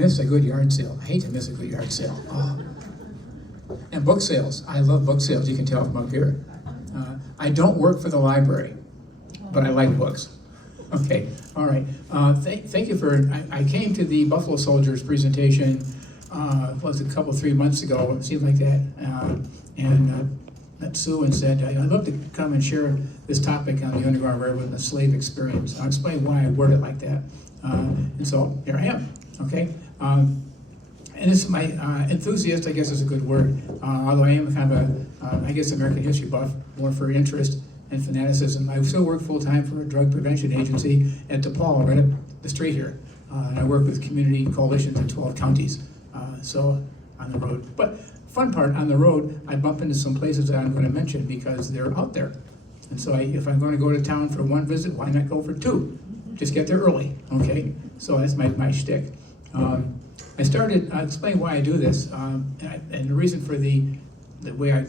miss a good yard sale. I hate to miss a good yard sale. Oh. And book sales. I love book sales. You can tell from up here. I don't work for the library, but I like books. Okay, all right. Thank you for, I came to the Buffalo Soldiers presentation, was it 3 months ago, it seemed like that, and met Sue and said, I'd love to come and share this topic on the Underground Railroad and the slave experience. I'll explain why I word it like that. And so here I am, okay? And this is my enthusiast, I guess is a good word, although I am kind of I guess, American history buff, more for interest and fanaticism. I still work full-time for a drug prevention agency at DePaul, right up the street here. And I work with community coalitions in 12 counties, so on the road. But fun part, on the road, I bump into some places that I'm going to mention because they're out there. And so if I'm going to go to town for one visit, why not go for two? Just get there early, okay? So that's my shtick. I started, I'll explain why I do this, and the reason for the way I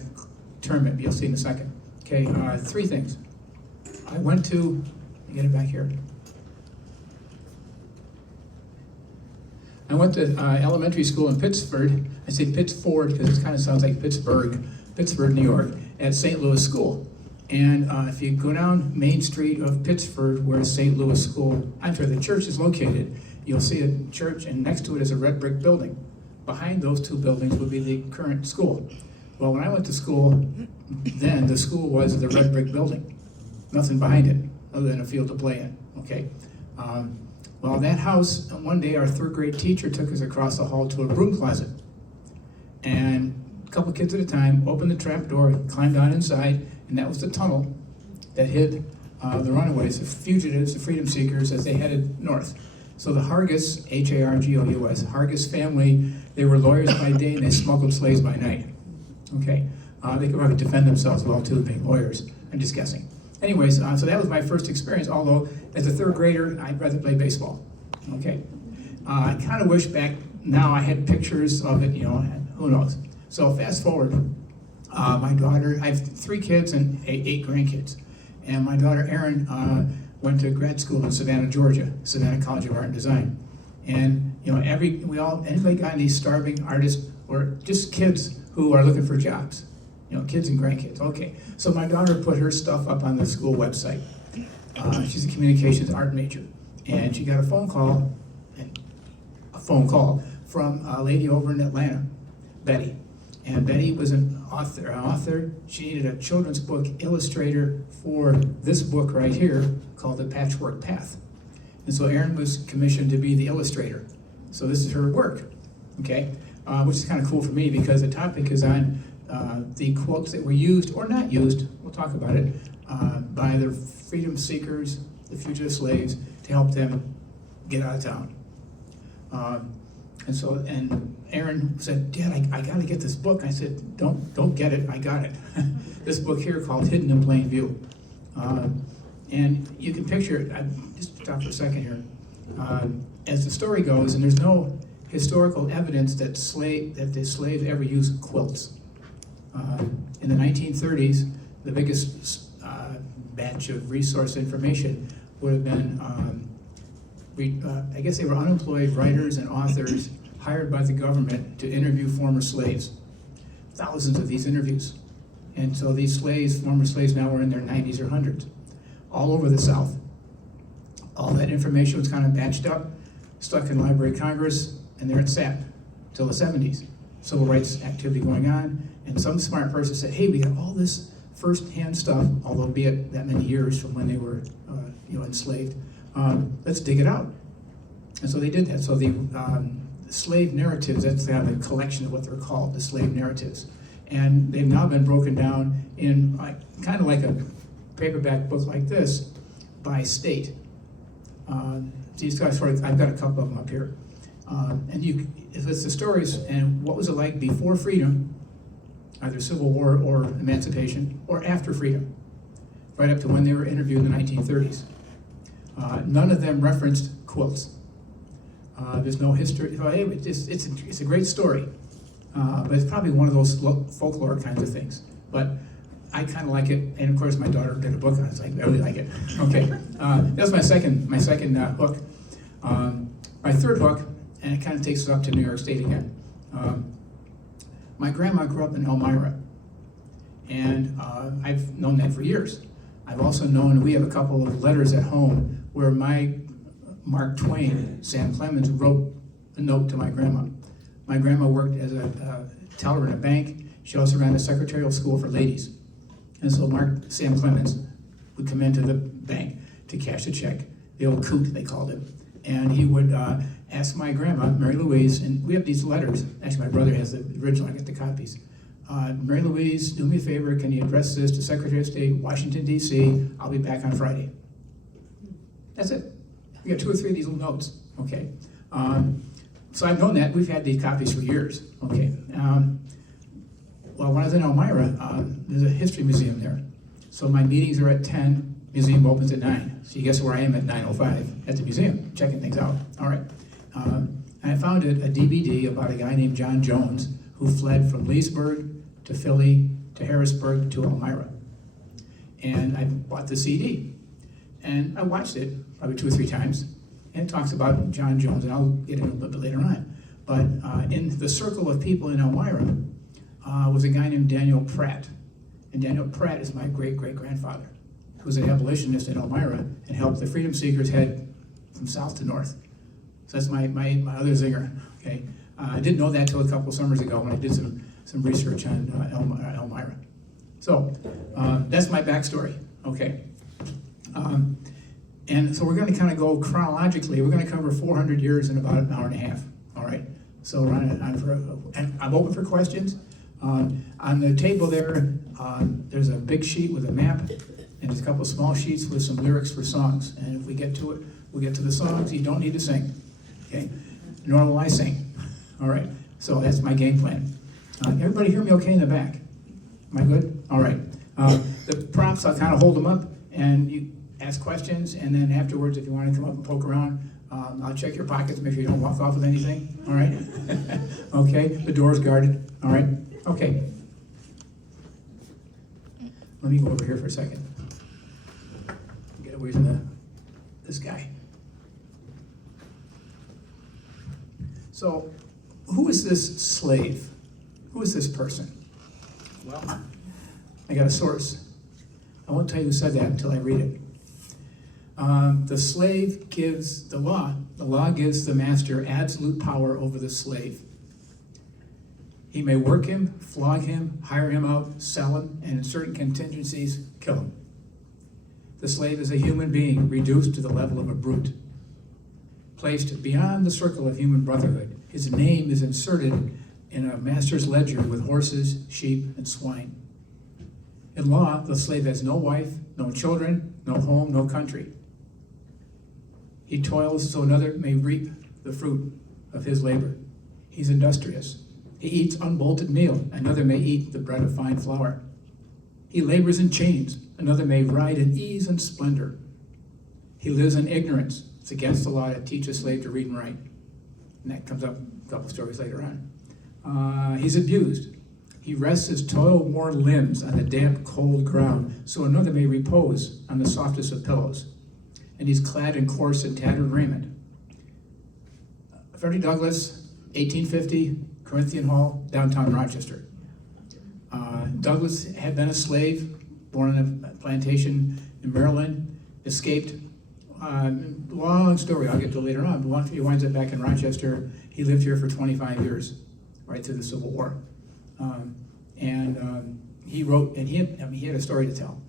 term it, you'll see in a second. Okay, 3 things. I went to, let me get it back here. I went to elementary school in Pittsford. I say Pittsford because it kind of sounds like Pittsburgh, New York, at St. Louis School. And if you go down Main Street of Pittsford, where St. Louis School, the church is located, you'll see a church, and next to it is a red brick building. Behind those 2 buildings would be the current school. Well, when I went to school, then the school was the red brick building. Nothing behind it, other than a field to play in, okay? Well, that house, one day our 3rd grade teacher took us across the hall to a broom closet. And a couple kids at a time opened the trap door, climbed down inside, and that was the tunnel that hid the runaways, the fugitives, the freedom seekers, as they headed north. So the Hargis, H-A-R-G-O-U-S, Hargis family, they were lawyers by day and they smuggled slaves by night. Okay, they could probably defend themselves well too, being lawyers. I'm just guessing. Anyways, so that was my first experience, although as a 3rd grader, I'd rather play baseball. Okay, I kind of wish back now I had pictures of it, who knows. So fast forward, my daughter, I have 3 kids and 8 grandkids. And my daughter Erin went to grad school in Savannah, Georgia, Savannah College of Art and Design. And anybody got any starving artists or just kids who are looking for jobs? Kids and grandkids. Okay, so my daughter put her stuff up on the school website. She's a communications art major, and she got a phone call from a lady over in Atlanta, Betty. And Betty was an author. She needed a children's book illustrator for this book right here called The Patchwork Path. And so Erin was commissioned to be the illustrator. So this is her work, okay? Which is kind of cool for me because the topic is on the quotes that were used or not used, we'll talk about it, by the freedom seekers, the fugitive slaves, to help them get out of town. And Erin said, Dad, I got to get this book. I said, don't get it, I got it. This book here called Hidden in Plain View. And you can picture it, just stop for a second here. As the story goes, and there's no historical evidence that the slaves ever used quilts. In the 1930s, the biggest batch of resource information would have been, I guess they were unemployed writers and authors hired by the government to interview former slaves. Thousands of these interviews. And so these former slaves now are in their 90s or 100s, all over the South. All that information was kind of batched up, stuck in the Library of Congress, and there it sat till the 70s. Civil rights activity going on, and some smart person said, hey, we got all this first-hand stuff, although be it that many years from when they were enslaved, let's dig it out. And so they did that. So the slave narratives, that's kind of a collection of what they're called, the slave narratives. And they've now been broken down in kind of like a paperback book like this by state. These guys, I've got a couple of them up here. If it's the stories and what was it like before freedom, either Civil War or emancipation, or after freedom, right up to when they were interviewed in the 1930s. None of them referenced quilts. There's no history. It's a great story, but it's probably one of those folklore kinds of things. But I kind of like it, and of course my daughter did a book on it, so I really like it. Okay, that was my second hook. My 3rd hook and it kind of takes us up to New York State again. My grandma grew up in Elmira, and I've known that for years. I've also known, we have a couple of letters at home where my Mark Twain, Sam Clemens, wrote a note to my grandma. My grandma worked as a teller in a bank. She also ran a secretarial school for ladies. And so Sam Clemens would come into the bank to cash a check, the old coot, they called him. And he would ask my grandma, Mary Louise, and we have these letters. Actually, my brother has the original, I got the copies. Mary Louise, do me a favor, can you address this to Secretary of State, Washington, D.C., I'll be back on Friday. That's it. We got 2 or 3 of these little notes, okay? So I've known that. We've had these copies for years, okay? Well, when I was in Elmira, there's a history museum there. So my meetings are at 10, museum opens at 9. So you guess where I am at 9:05, at the museum, checking things out. All right. And I found a DVD about a guy named John Jones who fled from Leesburg to Philly to Harrisburg to Elmira. And I bought the CD. And I watched it probably 2 or 3 times. And it talks about John Jones, and I'll get into it a little bit later on. But in the circle of people in Elmira was a guy named Daniel Pratt. And Daniel Pratt is my great-great-grandfather, who was an abolitionist in Elmira and helped the freedom seekers head from south to north. So that's my other zinger, okay? I didn't know that till a couple summers ago when I did some research on Elmira. So that's my backstory, okay? And so we're going to kind of go chronologically. We're going to cover 400 years in about an hour and a half, all right? So we're and I'm open for questions. On the table there, there's a big sheet with a map, and there's a couple of small sheets with some lyrics for songs. And if we get to it, we'll get to the songs. You don't need to sing, okay? Nor will I sing, all right? So that's my game plan. Everybody hear me okay in the back? Am I good? All right. The prompts, I'll kind of hold them up, and you ask questions, and then afterwards, if you want to come up and poke around, I'll check your pockets, make sure you don't walk off with anything, all right? Okay, the door's guarded, all right? Okay. Let me go over here for a second. Get away from this guy. So, who is this slave? Who is this person? Well, I got a source. I won't tell you who said that until I read it. The slave gives the law gives the master absolute power over the slave. He may work him, flog him, hire him out, sell him, and in certain contingencies, kill him. The slave is a human being reduced to the level of a brute, placed beyond the circle of human brotherhood. His name is inserted in a master's ledger with horses, sheep, and swine. In law, the slave has no wife, no children, no home, no country. He toils so another may reap the fruit of his labor. He's industrious. He eats unbolted meal, another may eat the bread of fine flour. He labors in chains, another may ride in ease and splendor. He lives in ignorance. It's against the law to teach a slave to read and write. And that comes up a couple stories later on. He's abused. He rests his toil-worn limbs on the damp, cold ground, so another may repose on the softest of pillows. And he's clad in coarse and tattered raiment. Frederick Douglass, 1850, Corinthian Hall, downtown Rochester. Douglass had been a slave, born on a plantation in Maryland, escaped. Long story, I'll get to later on, but he winds up back in Rochester. He lived here for 25 years, right through the Civil War. He wrote, and he had a story to tell.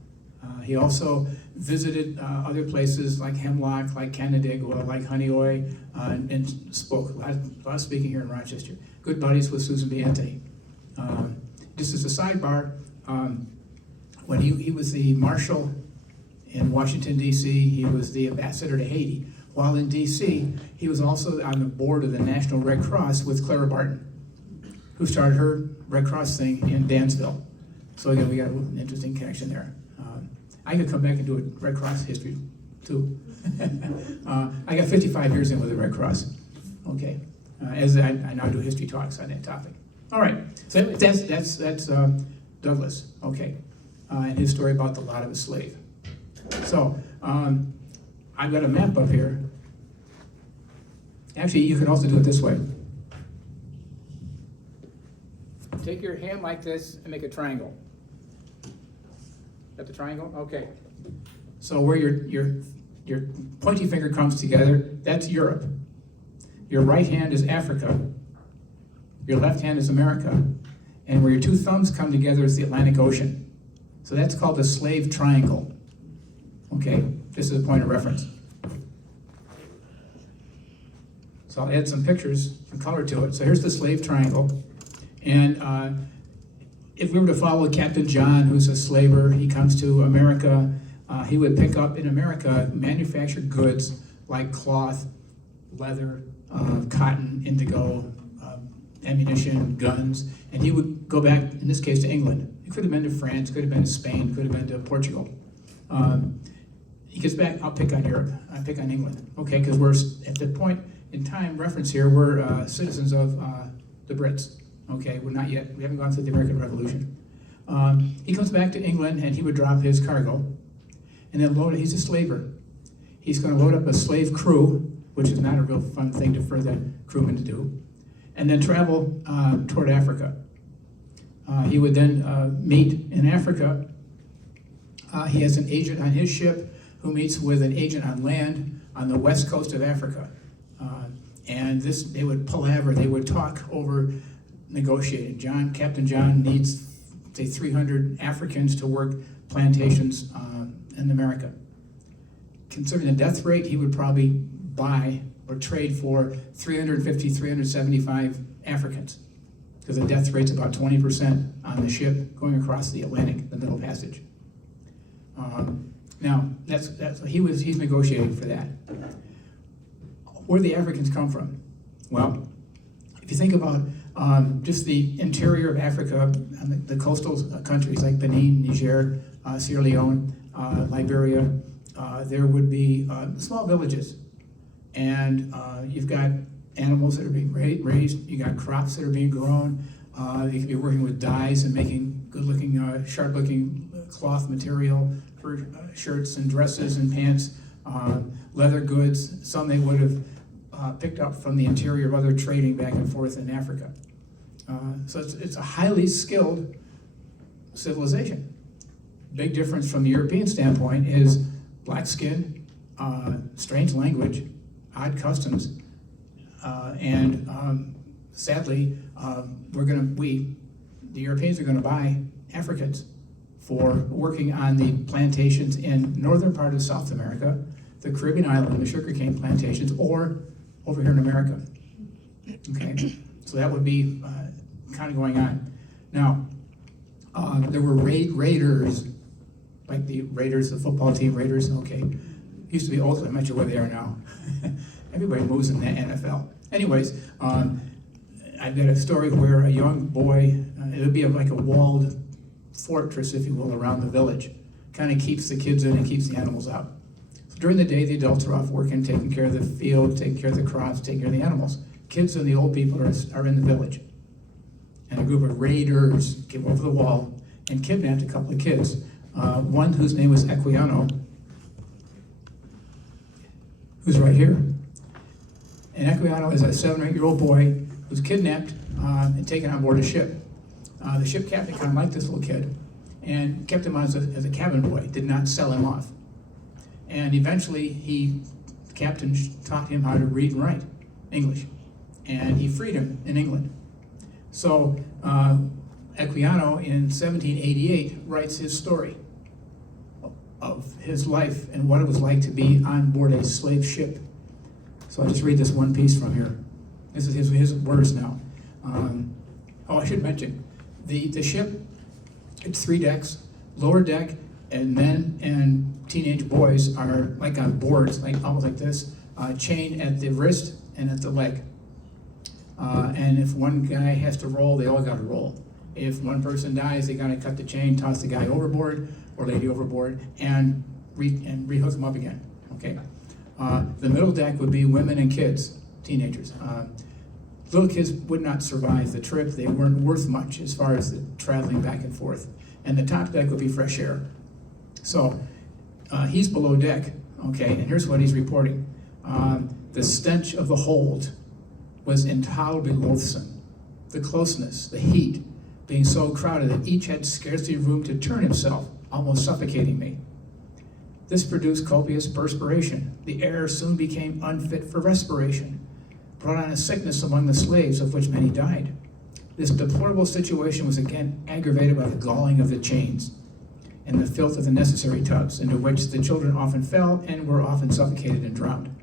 He also visited other places like Hemlock, like Canandaigua, like Honeoye, and spoke. A lot of speaking here in Rochester. Good buddies with Susan B. Anthony. Just as a sidebar, when he was the marshal in Washington, D.C., he was the ambassador to Haiti. While in D.C., he was also on the board of the National Red Cross with Clara Barton, who started her Red Cross thing in Dansville. So again, we got an interesting connection there. I could come back and do a Red Cross history too. I got 55 years in with the Red Cross. Okay, as I now do history talks on that topic. All right, so that's Douglass. Okay, and his story about the lot of a slave. So I've got a map up here. Actually, you can also do it this way. Take your hand like this and make a triangle. Got the triangle? Okay. So where your pointy finger comes together, that's Europe. Your right hand is Africa. Your left hand is America. And where your two thumbs come together is the Atlantic Ocean. So that's called the slave triangle. Okay, this is a point of reference. So I'll add some pictures, some color to it. So here's the slave triangle. And if we were to follow Captain John, who's a slaver, he comes to America, he would pick up in America manufactured goods like cloth, leather, cotton, indigo, ammunition, guns, and he would go back, in this case, to England. It could have been to France, could have been to Spain, could have been to Portugal. He gets back, I'll pick on Europe, I'll pick on England. Okay, because we're at the point in time reference here, we're citizens of the Brits. Okay, we're not yet, we haven't gone through the American Revolution. He comes back to England and he would drop his cargo and then load it. He's a slaver. He's going to load up a slave crew, which is not a real fun thing for the crewmen to do, and then travel toward Africa. He would then meet in Africa. He has an agent on his ship who meets with an agent on land on the west coast of Africa. And they would palaver, they would talk over negotiating. Captain John needs, say, 300 Africans to work plantations in America. Considering the death rate, he would probably buy or trade for 350, 375 Africans, because the death rate's about 20% on the ship going across the Atlantic, the Middle Passage. Now, he's negotiating for that. Where do the Africans come from? Well, if you think about just the interior of Africa, the coastal countries like Benin, Niger, Sierra Leone, Liberia, there would be small villages. And you've got animals that are being raised, you got crops that are being grown, you could be working with dyes and making good-looking, sharp-looking cloth material for shirts and dresses and pants, leather goods. Some they would have picked up from the interior of other trading back and forth in Africa. So it's a highly skilled civilization. Big difference from the European standpoint is black skin, strange language, odd customs, and sadly, the Europeans are going to buy Africans for working on the plantations in northern part of South America, the Caribbean island, the sugarcane plantations, or over here in America. Okay, so that would be kind of going on. Now, there were raiders, like the Raiders, the football team Raiders. Okay, used to be Oakland. I'm not sure where they are now. Everybody moves in the NFL. Anyways, I've got a story where a young boy, it would be like a walled fortress, if you will, around the village. Kind of keeps the kids in and keeps the animals out. So during the day, the adults are off working, taking care of the field, taking care of the crops, taking care of the animals. Kids and the old people are in the village. And a group of raiders came over the wall and kidnapped a couple of kids. One whose name was Equiano, who's right here. And Equiano is a 7 or 8-year-old boy who's kidnapped and taken on board a ship. The ship captain kind of liked this little kid and kept him on as a cabin boy, did not sell him off. And eventually the captain taught him how to read and write English, and he freed him in England. So Equiano in 1788 writes his story of his life and what it was like to be on board a slave ship. So I'll just read this one piece from here. This is his words now. I should mention, the ship, it's 3 decks. Lower deck and men and teenage boys are like on boards, like almost like this, chained at the wrist and at the leg. And if one guy has to roll, they all got to roll. If one person dies, they got to cut the chain, toss the guy overboard or lady overboard, and rehook them up again. Okay. The middle deck would be women and kids, teenagers. Little kids would not survive the trip. They weren't worth much as far as the traveling back and forth. And the top deck would be fresh air. So he's below deck, okay, and here's what he's reporting. The stench of the hold was intolerably loathsome. The closeness, the heat, being so crowded that each had scarcely room to turn himself, almost suffocating me. This produced copious perspiration. The air soon became unfit for respiration, brought on a sickness among the slaves, of which many died. This deplorable situation was again aggravated by the galling of the chains and the filth of the necessary tubs, into which the children often fell and were often suffocated and drowned.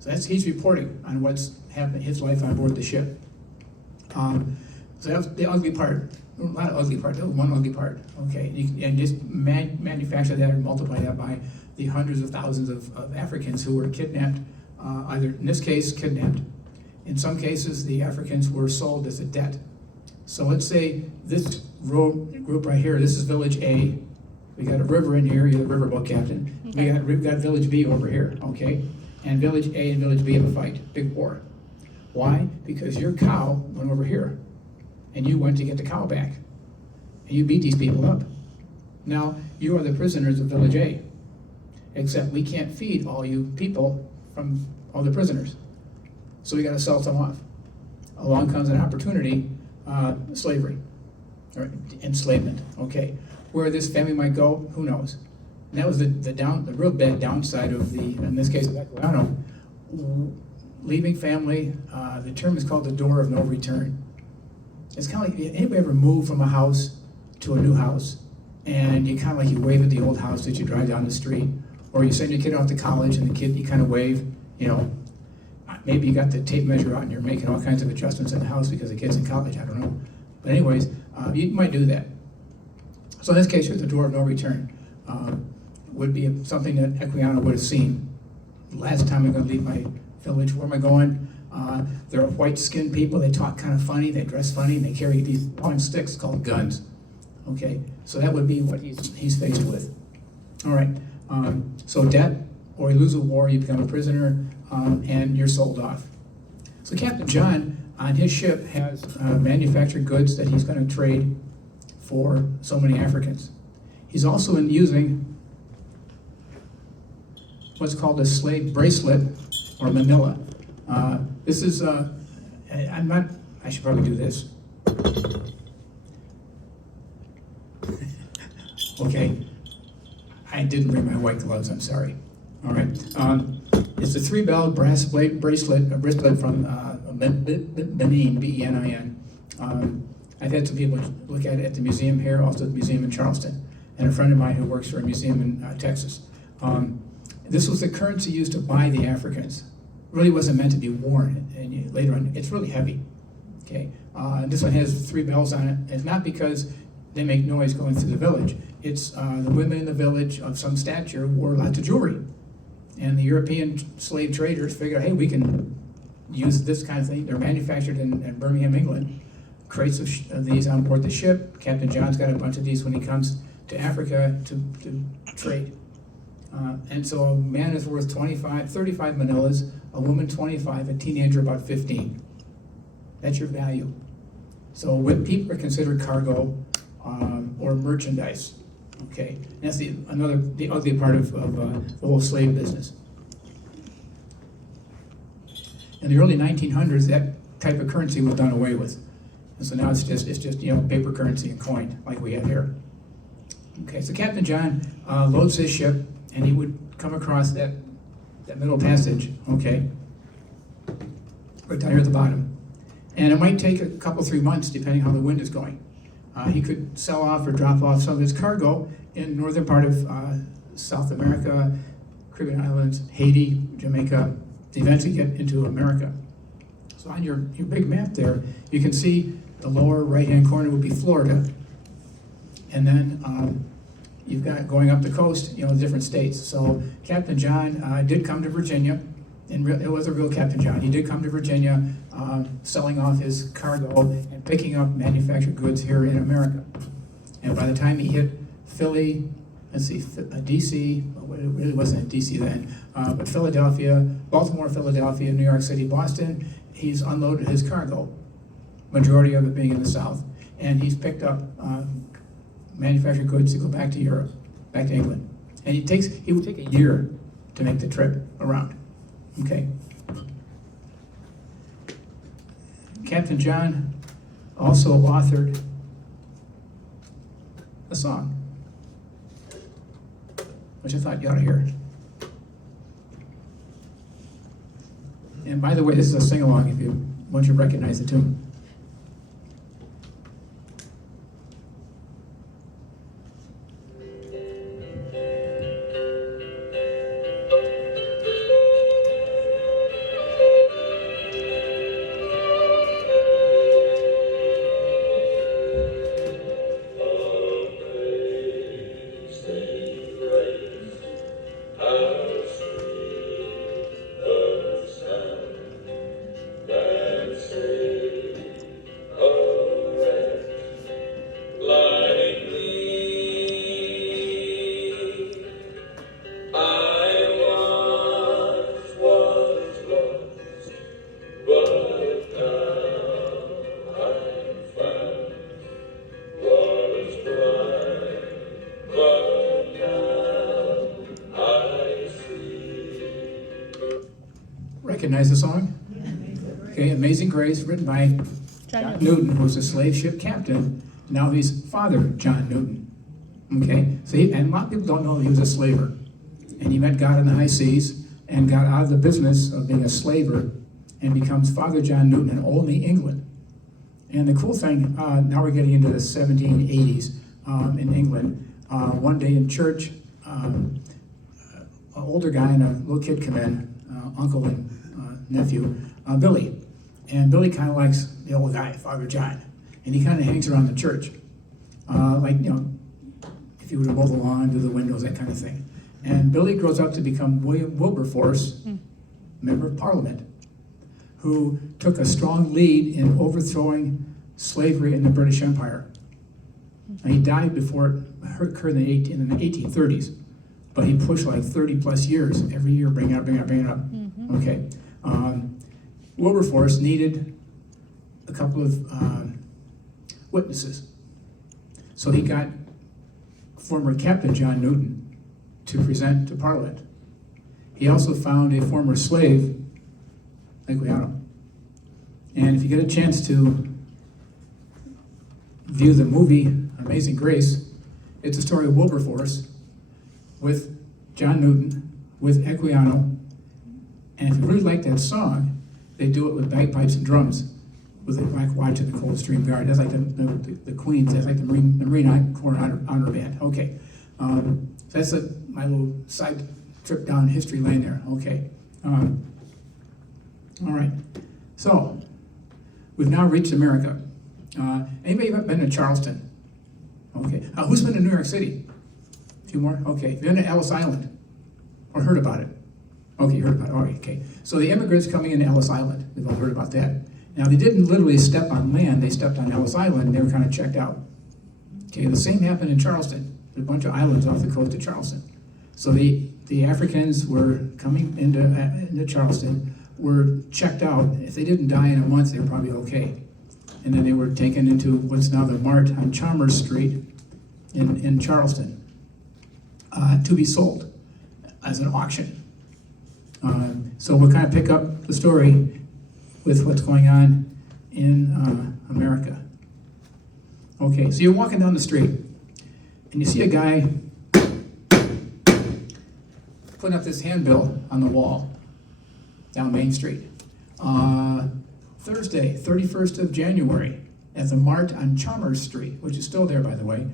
So he's reporting on what's happened in his life on board the ship. So that was the ugly part. A lot of ugly part. That was one ugly part. Okay, and just manufacture that or multiply that by the hundreds of thousands of Africans who were kidnapped, either in this case kidnapped. In some cases, the Africans were sold as a debt. So let's say this group right here. This is Village A. We got a river in here. You're the riverboat captain. Okay. We've got Village B over here. Okay, and Village A and Village B have a fight, big war. Why? Because your cow went over here, and you went to get the cow back, and you beat these people up. Now, you are the prisoners of Village A, except we can't feed all you people from all the prisoners, so we got to sell some off. Along comes an opportunity, slavery, or enslavement, okay. Where this family might go, who knows? And that was the real bad downside of in this case, Equiano, leaving family. The term is called the door of no return. It's kind of like, anybody ever move from a house to a new house, and you kind of like you wave at the old house that you drive down the street, or you send your kid off to college and the kid, you kind of wave, maybe you got the tape measure out and you're making all kinds of adjustments in the house because the kid's in college, I don't know. But anyways, you might do that. So in this case, here's the door of no return. Would be something that Equiano would have seen. Last time I'm going to leave my village, where am I going? They're white-skinned people, they talk kind of funny, they dress funny, and they carry these long sticks called guns. Okay, so that would be what he's faced with. All right, so debt, or you lose a war, you become a prisoner, and you're sold off. So Captain John, on his ship, has manufactured goods that he's going to trade for so many Africans. He's also using what's called a slave bracelet, or manila. This is, I should probably do this. Okay, I didn't bring my white gloves, I'm sorry. All right, it's a 3-bell brass bracelet, a wristlet from Benin, B-E-N-I-N. I've had some people look at it at the museum here, also the museum in Charleston, and a friend of mine who works for a museum in Texas. This was the currency used to buy the Africans. Really wasn't meant to be worn, and later on, it's really heavy. Okay, this one has 3 bells on it. It's not because they make noise going through the village. It's the women in the village of some stature wore lots of jewelry, and the European slave traders figured, hey, we can use this kind of thing. They're manufactured in Birmingham, England. Crates of these on board the ship. Captain John's got a bunch of these when he comes to Africa to trade. And so a man is worth 35 manillas, a woman 25, a teenager about 15. That's your value. So what people are considered cargo or merchandise. Okay, and that's the ugly part of the whole slave business. In the early 1900s, that type of currency was done away with. And so now it's just paper currency and coin like we have here. Okay, so Captain John loads his ship, and he would come across that middle passage, okay, right down here at the bottom. And it might take a couple, 3 months, depending how the wind is going. He could sell off or drop off some of his cargo in northern part of South America, Caribbean islands, Haiti, Jamaica, to eventually get into America. So on your big map there, you can see the lower right-hand corner would be Florida. And then you've got going up the coast, different states. So Captain John did come to Virginia, and it was a real Captain John. He did come to Virginia, selling off his cargo and picking up manufactured goods here in America. And by the time he hit Philly, DC, well, it really wasn't DC then, but Philadelphia, Baltimore, Philadelphia, New York City, Boston, he's unloaded his cargo, majority of it being in the South, and he's picked up manufactured goods to go back to Europe, back to England. And he would take a year to make the trip around, okay? Captain John also authored a song, which I thought you ought to hear. And by the way, this is a sing-along if you want to recognize the tune. Recognize the song? Okay, Amazing Grace, written by John Newton, who was a slave ship captain. Now he's Father John Newton. Okay, so and a lot of people don't know that he was a slaver. And he met God in the high seas and got out of the business of being a slaver and becomes Father John Newton in Olney, England. And the cool thing, now we're getting into the 1780s in England. One day in church, an older guy and a little kid come in, uncle and nephew, Billy. And Billy kind of likes the old guy, Father John. And he kind of hangs around the church. Like, you know, if you were to mow the lawn, do the windows, that kind of thing. And Billy grows up to become William Wilberforce, member of Parliament, who took a strong lead in overthrowing slavery in the British Empire. And he died before it occurred in the 1830s. But he pushed like 30 plus years, every year, bring it up. Mm-hmm. Okay. Wilberforce needed a couple of witnesses. So he got former Captain John Newton to present to Parliament. He also found a former slave, Leguiano. And if you get a chance to view the movie Amazing Grace, it's a story of Wilberforce with John Newton, with Equiano, and if you really like that song, they do it with bagpipes and drums, with the Black Watch and the Coldstream Guard. That's like the Queens, that's like the Marine Corps Honor Band. Okay, so that's my little side trip down history lane there. Okay, all right, so we've now reached America. Anybody been to Charleston? Okay, who's been to New York City? A few more? Okay, been to Ellis Island? Or heard about it? Okay, you heard about it, all right, okay. So the immigrants coming into Ellis Island, we've all heard about that. Now they didn't literally step on land, they stepped on Ellis Island and they were kind of checked out. Okay, the same happened in Charleston. There's a bunch of islands off the coast of Charleston. So the Africans were coming into Charleston, were checked out. If they didn't die in a month, they were probably okay. And then they were taken into what's now the Mart on Chalmers Street in Charleston to be sold as an auction. So we'll kind of pick up the story with what's going on in America. Okay, so you're walking down the street and you see a guy putting up this handbill on the wall down Main Street. Thursday, 31st of January, at the Mart on Chalmers Street, which is still there, by the way,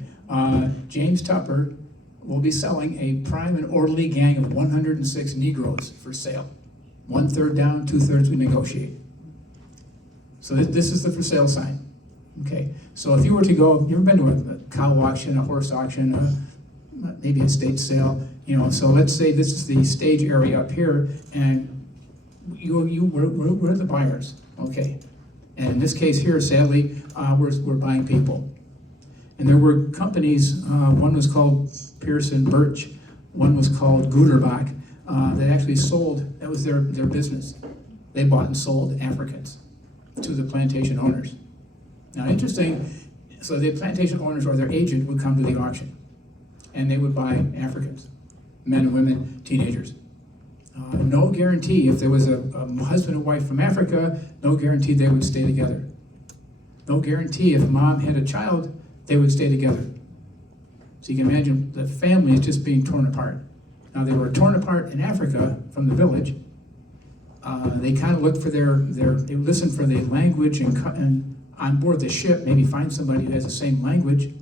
James Tupper will be selling a prime and orderly gang of 106 Negroes for sale. 1/3 down, 2/3 we negotiate. So this is the for sale sign. Okay, so if you were to go, you ever been to a cow auction, a horse auction, maybe a estate sale, you know, so let's say this is the stage area up here, and we're the buyers, okay. And in this case here, sadly, we're buying people. And there were companies, one was called Pearson Birch, one was called Guterbach, that actually sold, that was their business. They bought and sold Africans to the plantation owners. Now interesting, so the plantation owners or their agent would come to the auction and they would buy Africans, men and women, teenagers. No guarantee if there was a husband and wife from Africa, no guarantee they would stay together. No guarantee if mom had a child, they would stay together. So you can imagine the family is just being torn apart. Now they were torn apart in Africa from the village. They kind of looked for they listened for the language and on board the ship, maybe find somebody who has the same language.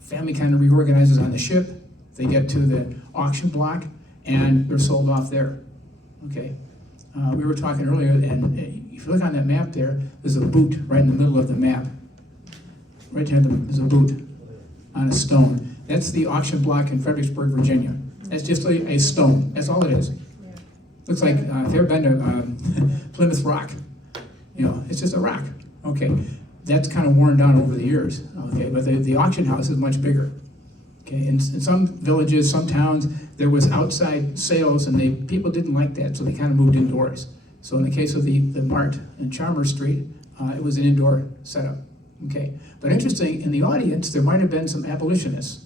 Family kind of reorganizes on the ship. They get to the auction block and they're sold off there. Okay. We were talking earlier, and if you look on that map there's a boot right in the middle of the map. Right there, there's a boot on a stone. That's the auction block in Fredericksburg, Virginia. That's just a stone. That's all it is. Looks like, if you've ever been to Plymouth Rock, it's just a rock. Okay, that's kind of worn down over the years. Okay, but the auction house is much bigger. Okay, in some villages, some towns, there was outside sales, and people didn't like that, so they kind of moved indoors. So in the case of the Mart in Chalmers Street, it was an indoor setup. Okay, but interesting, in the audience, there might have been some abolitionists.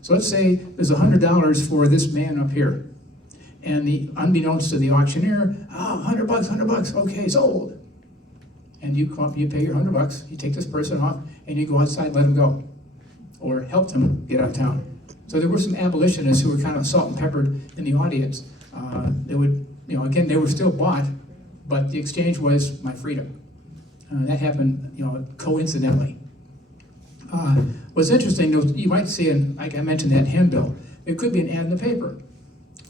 So let's say there's $100 for this man up here. And unbeknownst to the auctioneer, $100, okay, sold. And you come up, you pay your $100, you take this person off, and you go outside, let him go. Or help them get out of town. So there were some abolitionists who were kind of salt and peppered in the audience. They would, again, they were still bought, but the exchange was my freedom. That happened, coincidentally. What's interesting, you might see, like I mentioned, that handbill. It could be an ad in the paper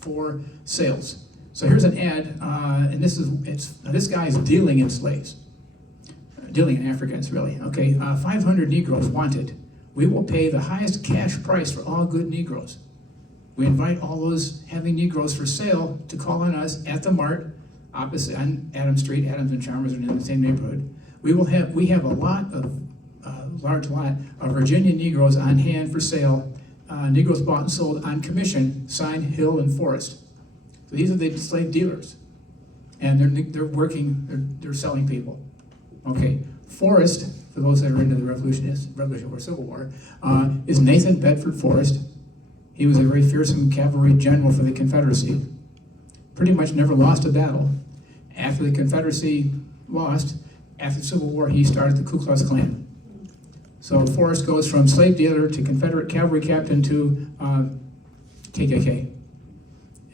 for sales. So here's an ad, and this guy is dealing in slaves, dealing in Africans, really. Okay, 500 Negroes wanted. We will pay the highest cash price for all good Negroes. We invite all those having Negroes for sale to call on us at the Mart, opposite on Adams Street. Adams and Chalmers are in the same neighborhood. We have a large lot of Virginia Negroes on hand for sale. Negroes bought and sold on commission, signed Hill and Forrest. So these are the slave dealers, and they're selling people. Okay, Forrest, for those that are into the Revolution or Civil War, is Nathan Bedford Forrest. He was a very fearsome cavalry general for the Confederacy. Pretty much never lost a battle. After the Confederacy lost, after the Civil War, he started the Ku Klux Klan. So Forrest goes from slave dealer to Confederate cavalry captain to KKK.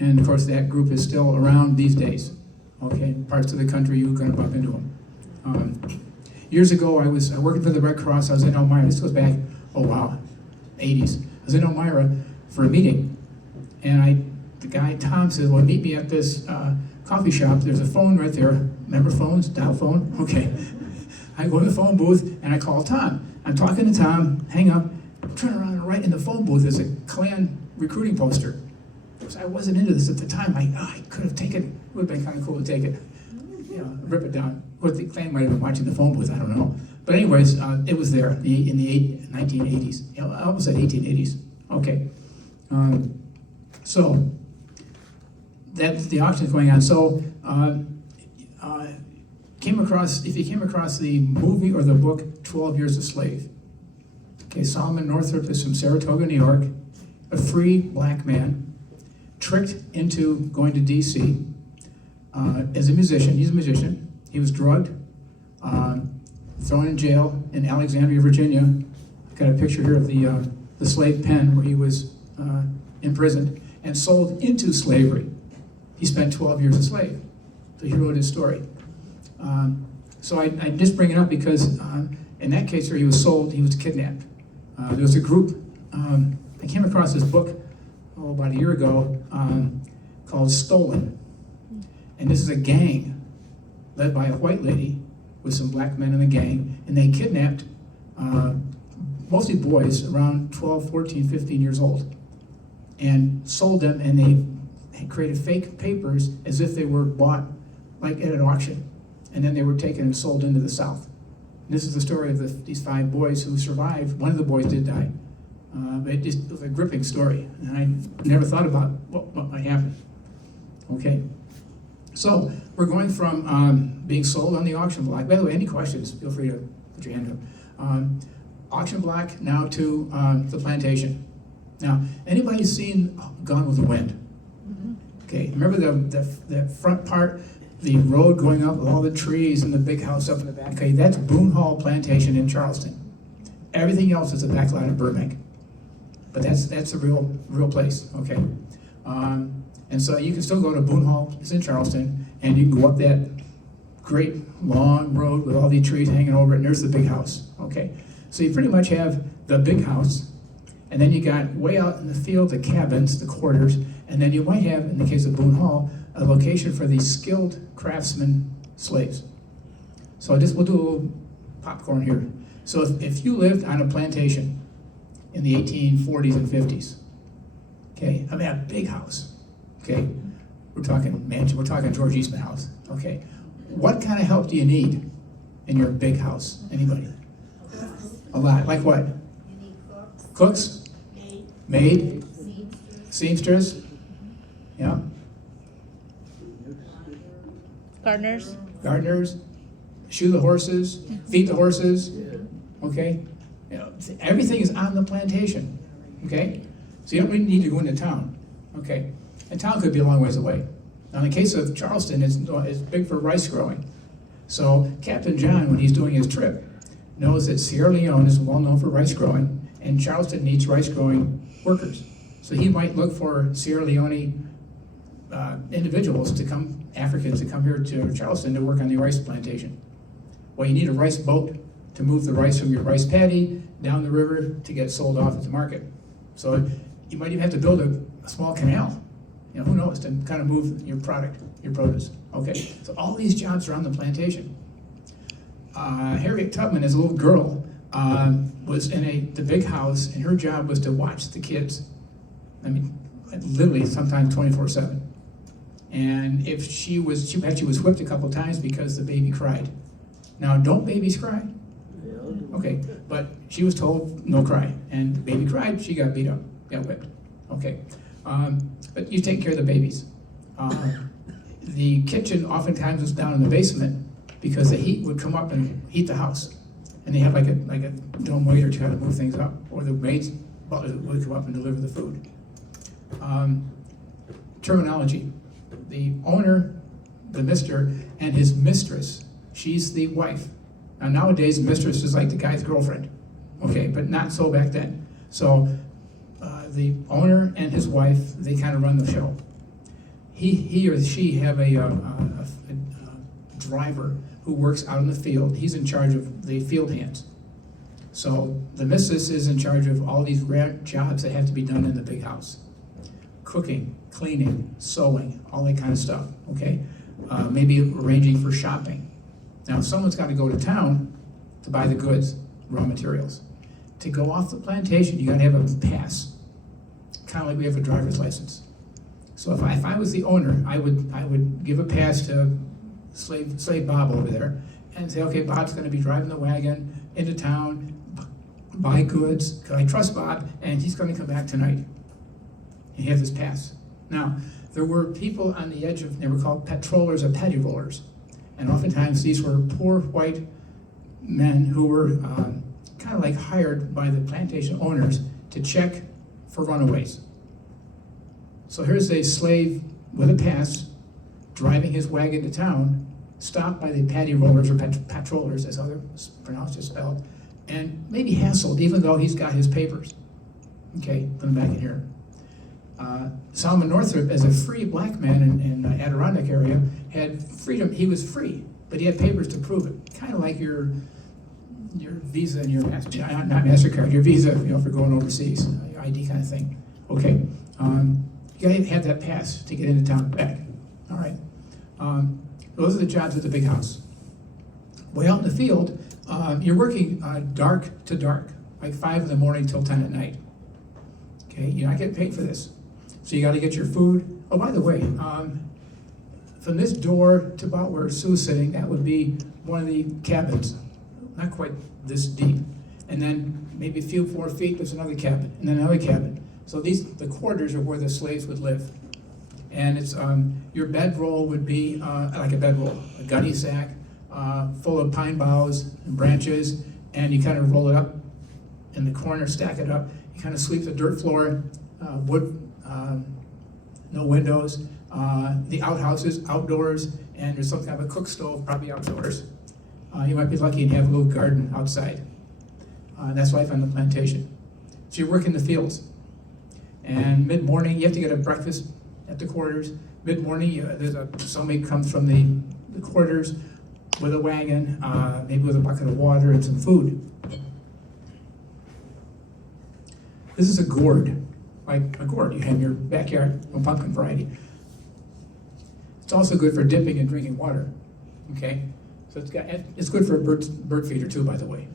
And of course, that group is still around these days. Okay, parts of the country, you're going to bump into them. Years ago, I was working for the Red Cross. I was in Elmira. This goes back, 80s. I was in Elmira for a meeting. And the guy, Tom, said, well, meet me at this coffee shop. There's a phone right there. Remember phones? Dial phone? Okay. I go to the phone booth, and I call Tom. I'm talking to Tom, hang up, turn around, and right in the phone booth is a Klan recruiting poster. Because I wasn't into this at the time. I could have taken it. It would have been kind of cool to take it. Rip it down. Or the Klan might have been watching the phone booth, I don't know. But anyways, it was there in the 1980s. I almost said 1880s. Okay. So, that's the auction going on. So, if you came across the movie or the book, 12 Years a Slave. Okay, Solomon Northup is from Saratoga, New York, a free black man, tricked into going to D.C. As a musician. He's a musician. He was drugged, thrown in jail in Alexandria, Virginia. I've got a picture here of the slave pen where he was imprisoned and sold into slavery. He spent 12 years a slave. So he wrote his story. So I just bring it up because in that case where he was sold, he was kidnapped. There was a group, I came across this book about a year ago called Stolen. And this is a gang led by a white lady with some black men in the gang, and they kidnapped mostly boys around 12, 14, 15 years old and sold them, and they created fake papers as if they were bought like at an auction. And then they were taken and sold into the South. And this is the story of these 5 boys who survived. One of the boys did die. But it was a gripping story. And I never thought about what might happen. Okay. So we're going from being sold on the auction block. By the way, any questions, feel free to put your hand up. Auction block now to the plantation. Now, anybody seen Gone with the Wind? Okay, remember the front part, the road going up with all the trees and the big house up in the back? Okay, that's Boone Hall Plantation in Charleston. Everything else is the back lot of Burbank. But that's a real place, okay? And so you can still go to Boone Hall, it's in Charleston, and you can go up that great long road with all these trees hanging over it, and there's the big house, okay? So you pretty much have the big house, and then you got way out in the field the cabins, the quarters, and then you might have, in the case of Boone Hall, a location for these skilled craftsmen slaves. So we'll do a little popcorn here. So if you lived on a plantation in the 1840s and 50s, okay, I mean a big house, okay, we're talking mansion, we're talking George Eastman house, okay. What kind of help do you need in your big house? Anybody? A lot. Like what? You need Cooks? Maid? Seamstress? Yeah. Gardeners? Shoe the horses? Feed the horses? Okay? You know, everything is on the plantation. Okay? So you don't really need to go into town. Okay? And town could be a long ways away. Now in the case of Charleston, it's big for rice growing. So Captain John, when he's doing his trip, knows that Sierra Leone is well known for rice growing, and Charleston needs rice growing workers. So he might look for Sierra Leone individuals to come, Africans to come here to Charleston to work on the rice plantation. Well, you need a rice boat to move the rice from your rice paddy down the river to get sold off at the market. So you might even have to build a small canal, you know, who knows, to kind of move your product, your produce. Okay, so all these jobs are on the plantation. Harriet Tubman, as a little girl, was in the big house, and her job was to watch the kids. I mean, literally sometimes 24/7. And if she actually was whipped a couple times because the baby cried. Now, don't babies cry? Okay, but she was told no cry, and the baby cried, she got beat up, got whipped. Okay, but you take care of the babies. The kitchen oftentimes was down in the basement because the heat would come up and heat the house, and they have like a dumb waiter to try to move things up, or the maids would come up and deliver the food. Terminology: the owner, the mister, and his mistress. She's the wife. Now nowadays, mistress is like the guy's girlfriend, okay, but not so back then. So the owner and his wife, they kind of run the show. He or she have a driver who works out in the field. He's in charge of the field hands. So the missus is in charge of all these rare jobs that have to be done in the big house. Cooking, cleaning, sewing, all that kind of stuff, okay? Maybe arranging for shopping. Now, someone's got to go to town to buy the goods, raw materials. To go off the plantation, you got to have a pass, kind of like we have a driver's license. So if I was the owner, I would give a pass to slave Bob over there and say, okay, Bob's going to be driving the wagon into town, buy goods, because I trust Bob, and he's going to come back tonight. And he has this pass. Now, there were people on the edge of, they were called patrollers or paddy rollers. And oftentimes these were poor white men who were kind of like hired by the plantation owners to check for runaways. So here's a slave with a pass driving his wagon to town, stopped by the paddy rollers or patrollers, as other pronounced or spelled, and maybe hassled, even though he's got his papers. Okay, put him back in here. Solomon Northrop, as a free black man in the Adirondack area, had freedom. He was free, but he had papers to prove it. Kind of like your Visa and your not MasterCard, your Visa, you know, for going overseas, your ID kind of thing. Okay, you gotta have that pass to get into town and back. All right, those are the jobs at the big house. Way out in the field, you're working dark to dark, like 5 in the morning till 10 at night. Okay, you're not getting paid for this. So you got to get your food. Oh, by the way, from this door to about where Sue's sitting, that would be one of the cabins, not quite this deep. And then maybe a few 4 feet, there's another cabin, and then another cabin. So the quarters are where the slaves would live. And it's your bedroll would be like a bedroll, a gunny sack full of pine boughs and branches, and you kind of roll it up in the corner, stack it up. You kind of sweep the dirt floor, wood, no windows. The outhouses, outdoors, and there's some kind of a cook stove, probably outdoors. You might be lucky and have a little garden outside. That's life on the plantation. So you work in the fields. And mid-morning, you have to get a breakfast at the quarters. Mid-morning, somebody comes from the quarters with a wagon, maybe with a bucket of water and some food. This is a gourd, like a gourd you have in your backyard, a pumpkin variety. It's also good for dipping and drinking water, okay? So it's good for a bird feeder too, by the way.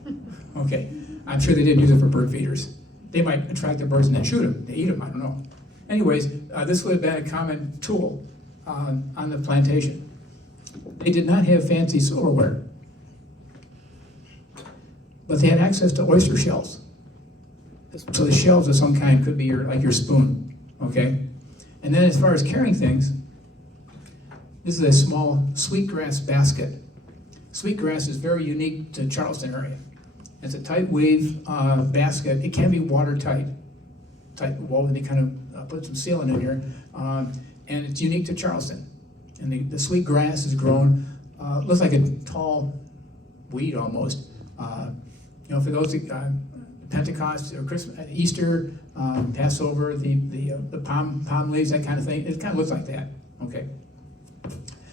Okay, I'm sure they didn't use it for bird feeders. They might attract the birds and then shoot them. They eat them, I don't know. Anyways, this would have been a common tool on the plantation. They did not have fancy silverware, but they had access to oyster shells. So the shells of some kind could be like your spoon, okay? And then as far as carrying things, this is a small sweetgrass basket. Sweetgrass is very unique to Charleston area. It's a tight weave basket. It can be watertight, tight woven. They kind of put some sealant in here, and it's unique to Charleston. And the sweet grass is grown, looks like a tall weed almost. For those Pentecost or Christmas, Easter, Passover, the palm leaves, that kind of thing. It kind of looks like that. Okay.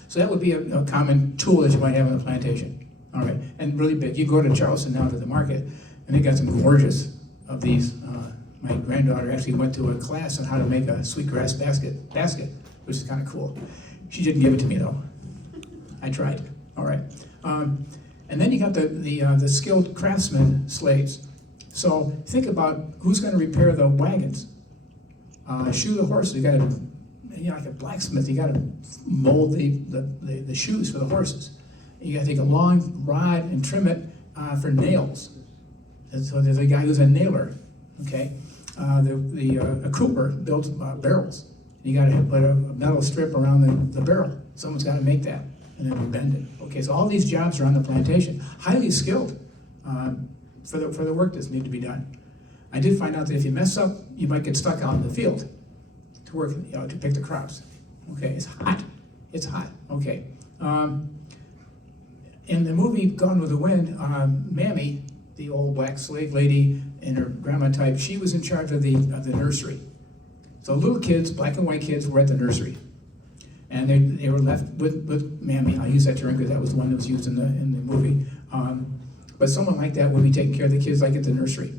So that would be a common tool that you might have on the plantation. All right, and really big. You go to Charleston now to the market, and they got some gorgeous of these. My granddaughter actually went to a class on how to make a sweetgrass basket, which is kind of cool. She didn't give it to me though. I tried. All right, and then you got the skilled craftsman slaves. So think about who's going to repair the wagons, shoe the horses. You got to, like a blacksmith. You got to mold the shoes for the horses. You got to take a long rod and trim it for nails. And so there's a guy who's a nailer. Okay, a cooper builds barrels. You got to put a metal strip around the barrel. Someone's got to make that, and then bend it. Okay, so all these jobs are on the plantation, highly skilled for the work that's needed to be done. I did find out that if you mess up, you might get stuck out in the field to work, to pick the crops. Okay, it's hot. It's hot. Okay. In the movie Gone with the Wind, Mammy, the old black slave lady and her grandma type, she was in charge of the nursery. So little kids, black and white kids, were at the nursery, and they were left with Mammy. I'll use that term because that was the one that was used in the movie. But someone like that would be taking care of the kids like at the nursery.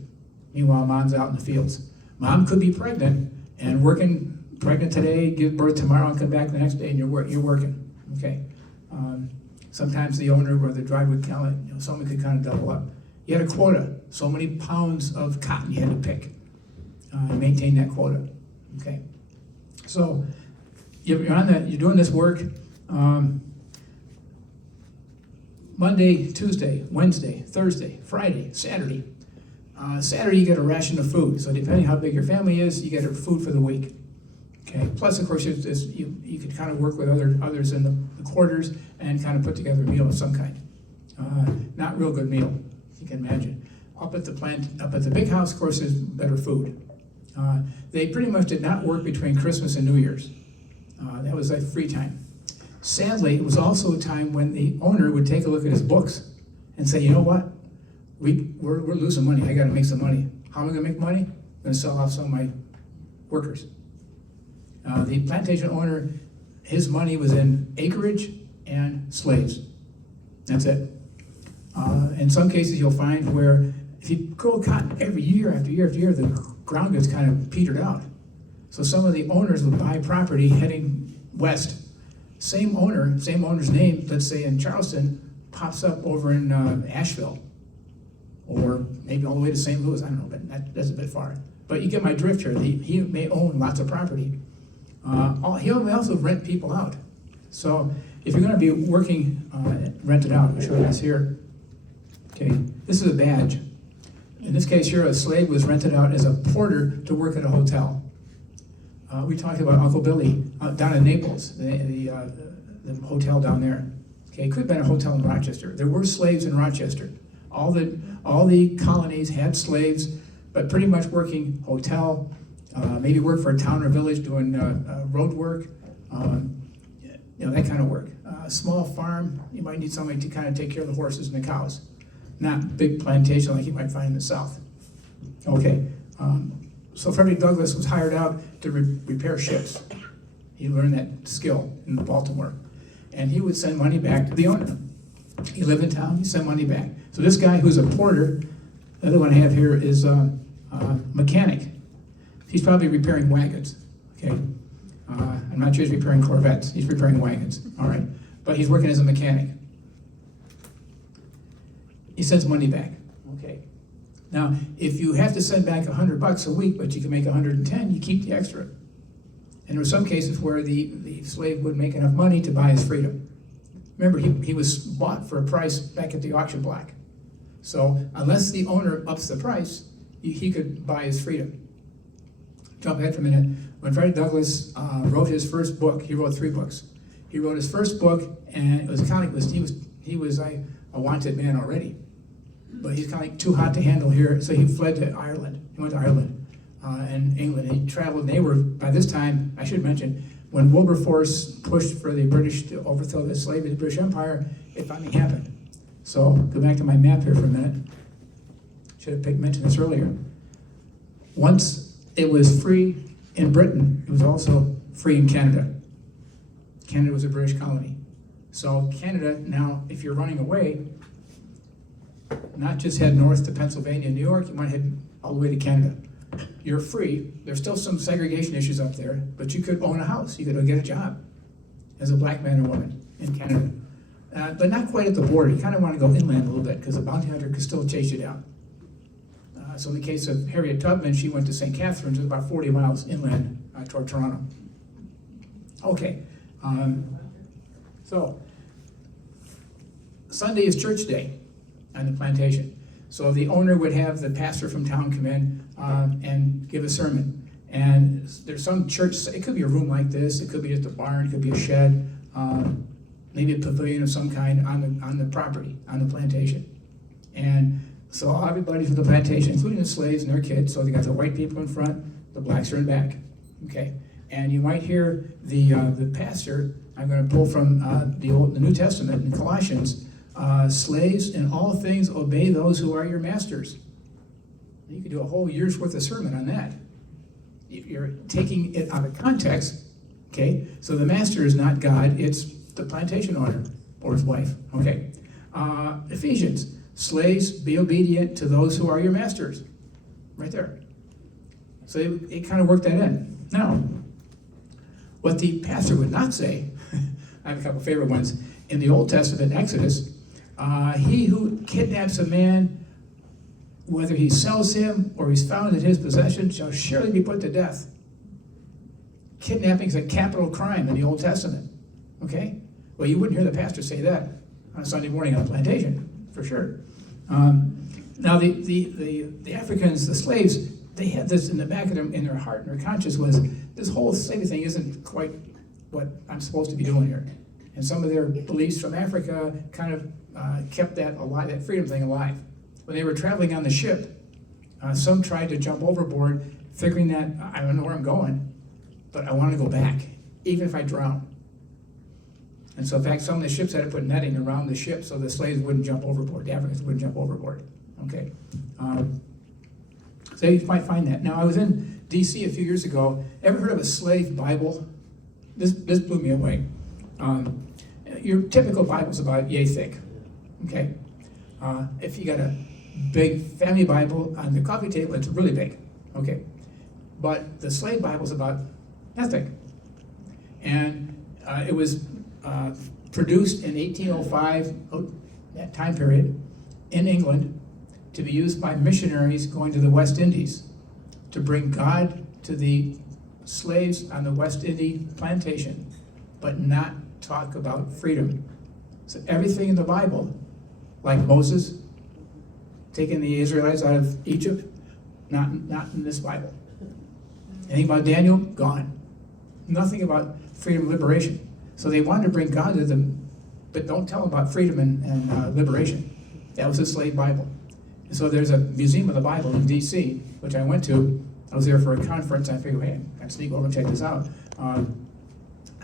Meanwhile, mom's out in the fields. Mom could be pregnant and working, pregnant today, give birth tomorrow, and come back the next day, and you're working. Okay. Sometimes the owner or the driver would count it. Someone could kind of double up. You had a quota, so many pounds of cotton you had to pick and maintain that quota. Okay, so you're on that. You're doing this work. Monday, Tuesday, Wednesday, Thursday, Friday, Saturday. Saturday you get a ration of food. So depending how big your family is, you get food for the week. Okay. Plus, of course, you could kind of work with others in the quarters and kind of put together a meal of some kind. Not real good meal, you can imagine. Up at the big house, of course, there's better food. They pretty much did not work between Christmas and New Year's. That was like free time. Sadly, it was also a time when the owner would take a look at his books and say, you know what? We're losing money. I got to make some money. How am I going to make money? I'm going to sell off some of my workers. The plantation owner, his money was in acreage and slaves. That's it. In some cases, you'll find where if you grow cotton every year after year after year, the ground gets kind of petered out. So some of the owners would buy property heading west. Same owner's name, let's say in Charleston, pops up over in Asheville, or maybe all the way to St. Louis. I don't know, but that's a bit far. But you get my drift here. He may own lots of property. He may also rent people out. So if you're going to be working rented out, I'll show you this here. Okay, this is a badge. In this case here, a slave was rented out as a porter to work at a hotel. We talked about Uncle Billy down in Naples, the hotel down there. Okay, it could have been a hotel in Rochester. There were slaves in Rochester. All the colonies had slaves, but pretty much working hotel, maybe work for a town or village doing road work, That kind of work. A small farm, you might need somebody to kind of take care of the horses and the cows. Not big plantation like you might find in the South. Okay, so Frederick Douglass was hired out to repair ships. He learned that skill in Baltimore. And he would send money back to the owner. He lived in town, he sent money back. So this guy who's a porter, the other one I have here is a mechanic. He's probably repairing wagons, okay? I'm not sure he's repairing Corvettes, he's repairing wagons, all right? But he's working as a mechanic. He sends money back, okay? Now, if you have to send back $100 a week, but you can make 110, you keep the extra. And there were some cases where the slave would make enough money to buy his freedom. Remember, he was bought for a price back at the auction block. So unless the owner ups the price, he could buy his freedom. Jump ahead for a minute. When Frederick Douglass wrote his first book, he wrote 3 books. He wrote his first book, and it was kind of he was a wanted man already, but he's kind of like too hot to handle here. So he fled to Ireland. He went to Ireland and England. He traveled. And they were, by this time, I should mention, when Wilberforce pushed for the British to overthrow the slavery of the British Empire, it finally happened. So go back to my map here for a minute. Should have mentioned this earlier. Once it was free in Britain, it was also free in Canada. Canada was a British colony. So Canada, now, if you're running away, not just head north to Pennsylvania and New York, you might head all the way to Canada. You're free. There's still some segregation issues up there, but you could own a house. You could go get a job as a black man or woman in Canada. But not quite at the border. You kind of want to go inland a little bit because a bounty hunter could still chase you down. So in the case of Harriet Tubman, she went to St. Catharines, about 40 miles inland toward Toronto. Okay, so Sunday is church day on the plantation. So the owner would have the pastor from town come in and give a sermon. And there's some church, it could be a room like this, it could be at the barn, it could be a shed, maybe a pavilion of some kind on the property, on the plantation. And so everybody from the plantation, including the slaves and their kids, so they got the white people in front, the blacks are in back, okay? And you might hear the pastor, I'm going to pull from the New Testament in Colossians, slaves, in all things obey those who are your masters. You could do a whole year's worth of sermon on that. You're taking it out of context, okay? So the master is not God, it's the plantation owner or his wife, okay? Ephesians, slaves, be obedient to those who are your masters. Right there. So it kind of worked that in. Now, what the pastor would not say, I have a couple favorite ones, in the Old Testament, Exodus, he who kidnaps a man, whether he sells him or he's found in his possession, shall surely be put to death. Kidnapping is a capital crime in the Old Testament. Okay? Well, you wouldn't hear the pastor say that on a Sunday morning on a plantation, for sure. Now, the Africans, the slaves, they had this in the back of them, in their heart and their conscience was, this whole slavery thing isn't quite what I'm supposed to be doing here. And some of their beliefs from Africa kind of kept that alive, that freedom thing alive. When they were traveling on the ship, some tried to jump overboard, figuring that, I don't know where I'm going, but I want to go back, even if I drown. And so, in fact, some of the ships had to put netting around the ship so the slaves wouldn't jump overboard, the Africans wouldn't jump overboard. Okay. So you might find that. Now, I was in D.C. a few years ago. Ever heard of a slave Bible? This blew me away. Your typical Bible's about yay thick. Okay. If you got a big family Bible on the coffee table, it's really big. Okay. But the slave Bible's about that thick. And it was produced in 1805, that time period, in England, to be used by missionaries going to the West Indies to bring God to the slaves on the West Indies plantation, but not talk about freedom. So everything in the Bible, like Moses taking the Israelites out of Egypt, not in this Bible. Anything about Daniel? Gone. Nothing about freedom and liberation. So they wanted to bring God to them, but don't tell them about freedom and liberation. That was the slave Bible. And so there's a museum of the Bible in D.C., which I went to. I was there for a conference. I figured, hey, I can sneak over and check this out.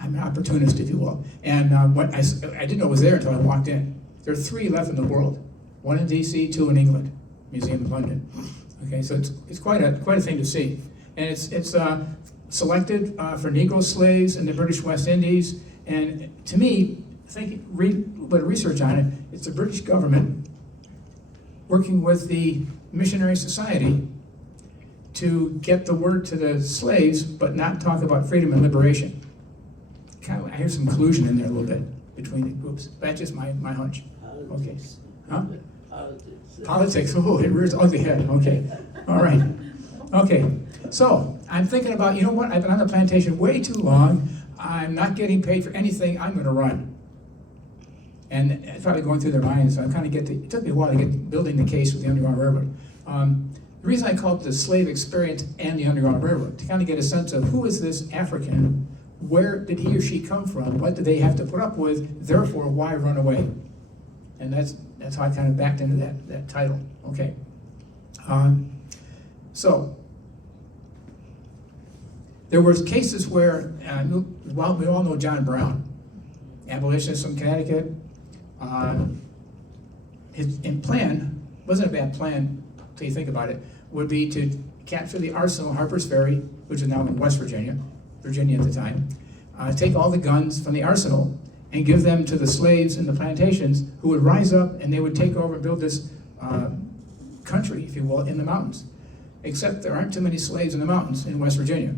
I'm an opportunist, if you will. And what I didn't know it was there until I walked in. There are 3 left in the world. 1 in DC, 2 in England, Museum of London. Okay, so it's quite a thing to see. And it's selected for Negro slaves in the British West Indies. And to me, read a little bit of research on it, it's the British government working with the missionary society to get the word to the slaves, but not talk about freedom and liberation. I hear some collusion in there a little bit between the groups. That's just my hunch. Okay. Huh? Politics. Oh, it rears ugly head. Okay. All right. Okay. So I'm thinking about, you know what? I've been on the plantation way too long. I'm not getting paid for anything. I'm going to run. And it's probably going through their minds. So I kind of it took me a while to get building the case with the Underground Railroad. The reason I call it the slave experience and the Underground Railroad, to kind of get a sense of who is this African, where did he or she come from, what did they have to put up with, therefore why run away? And that's how I kind of backed into that title. Okay. So there were cases where, well, we all know John Brown, abolitionist from Connecticut. His plan wasn't a bad plan until you think about it, would be to capture the arsenal at Harper's Ferry, which is now in West Virginia at the time, take all the guns from the arsenal and give them to the slaves in the plantations who would rise up and they would take over and build this country, if you will, in the mountains. Except there aren't too many slaves in the mountains in West Virginia.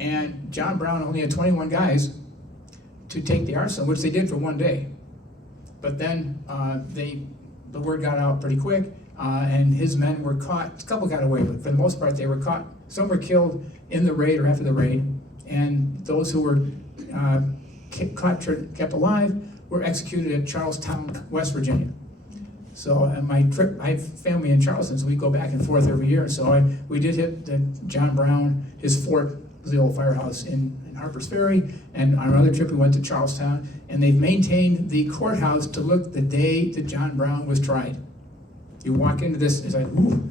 And John Brown only had 21 guys to take the arsenal, which they did for one day. But then the word got out pretty quick, and his men were caught. A couple got away, but for the most part, they were caught. Some were killed in the raid or after the raid, and those who were kept alive were executed at Charlestown, West Virginia. So my trip, I have family in Charleston, so we go back and forth every year. So we did hit John Brown, his fort was the old firehouse in Harper's Ferry, and on another trip we went to Charlestown, and they've maintained the courthouse to look the day that John Brown was tried. You walk into this, it's like, ooh,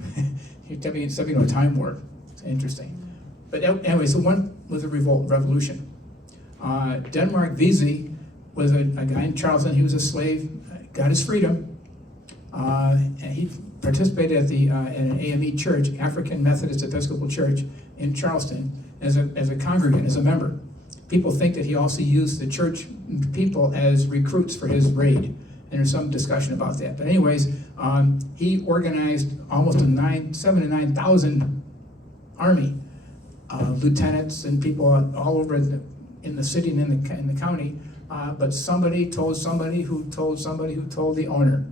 you're stepping into a time warp. It's interesting. But anyway, so one was a revolution. Denmark Vesey was a guy in Charleston. He was a slave, got his freedom, and he participated at an AME church, African Methodist Episcopal Church in Charleston, as a congregant, as a member. People think that he also used the church people as recruits for his raid, and there's some discussion about that. But anyways, he organized almost 7,000 to 9,000 army, lieutenants and people all over in the city and in the county. But somebody told somebody who told somebody who told the owner.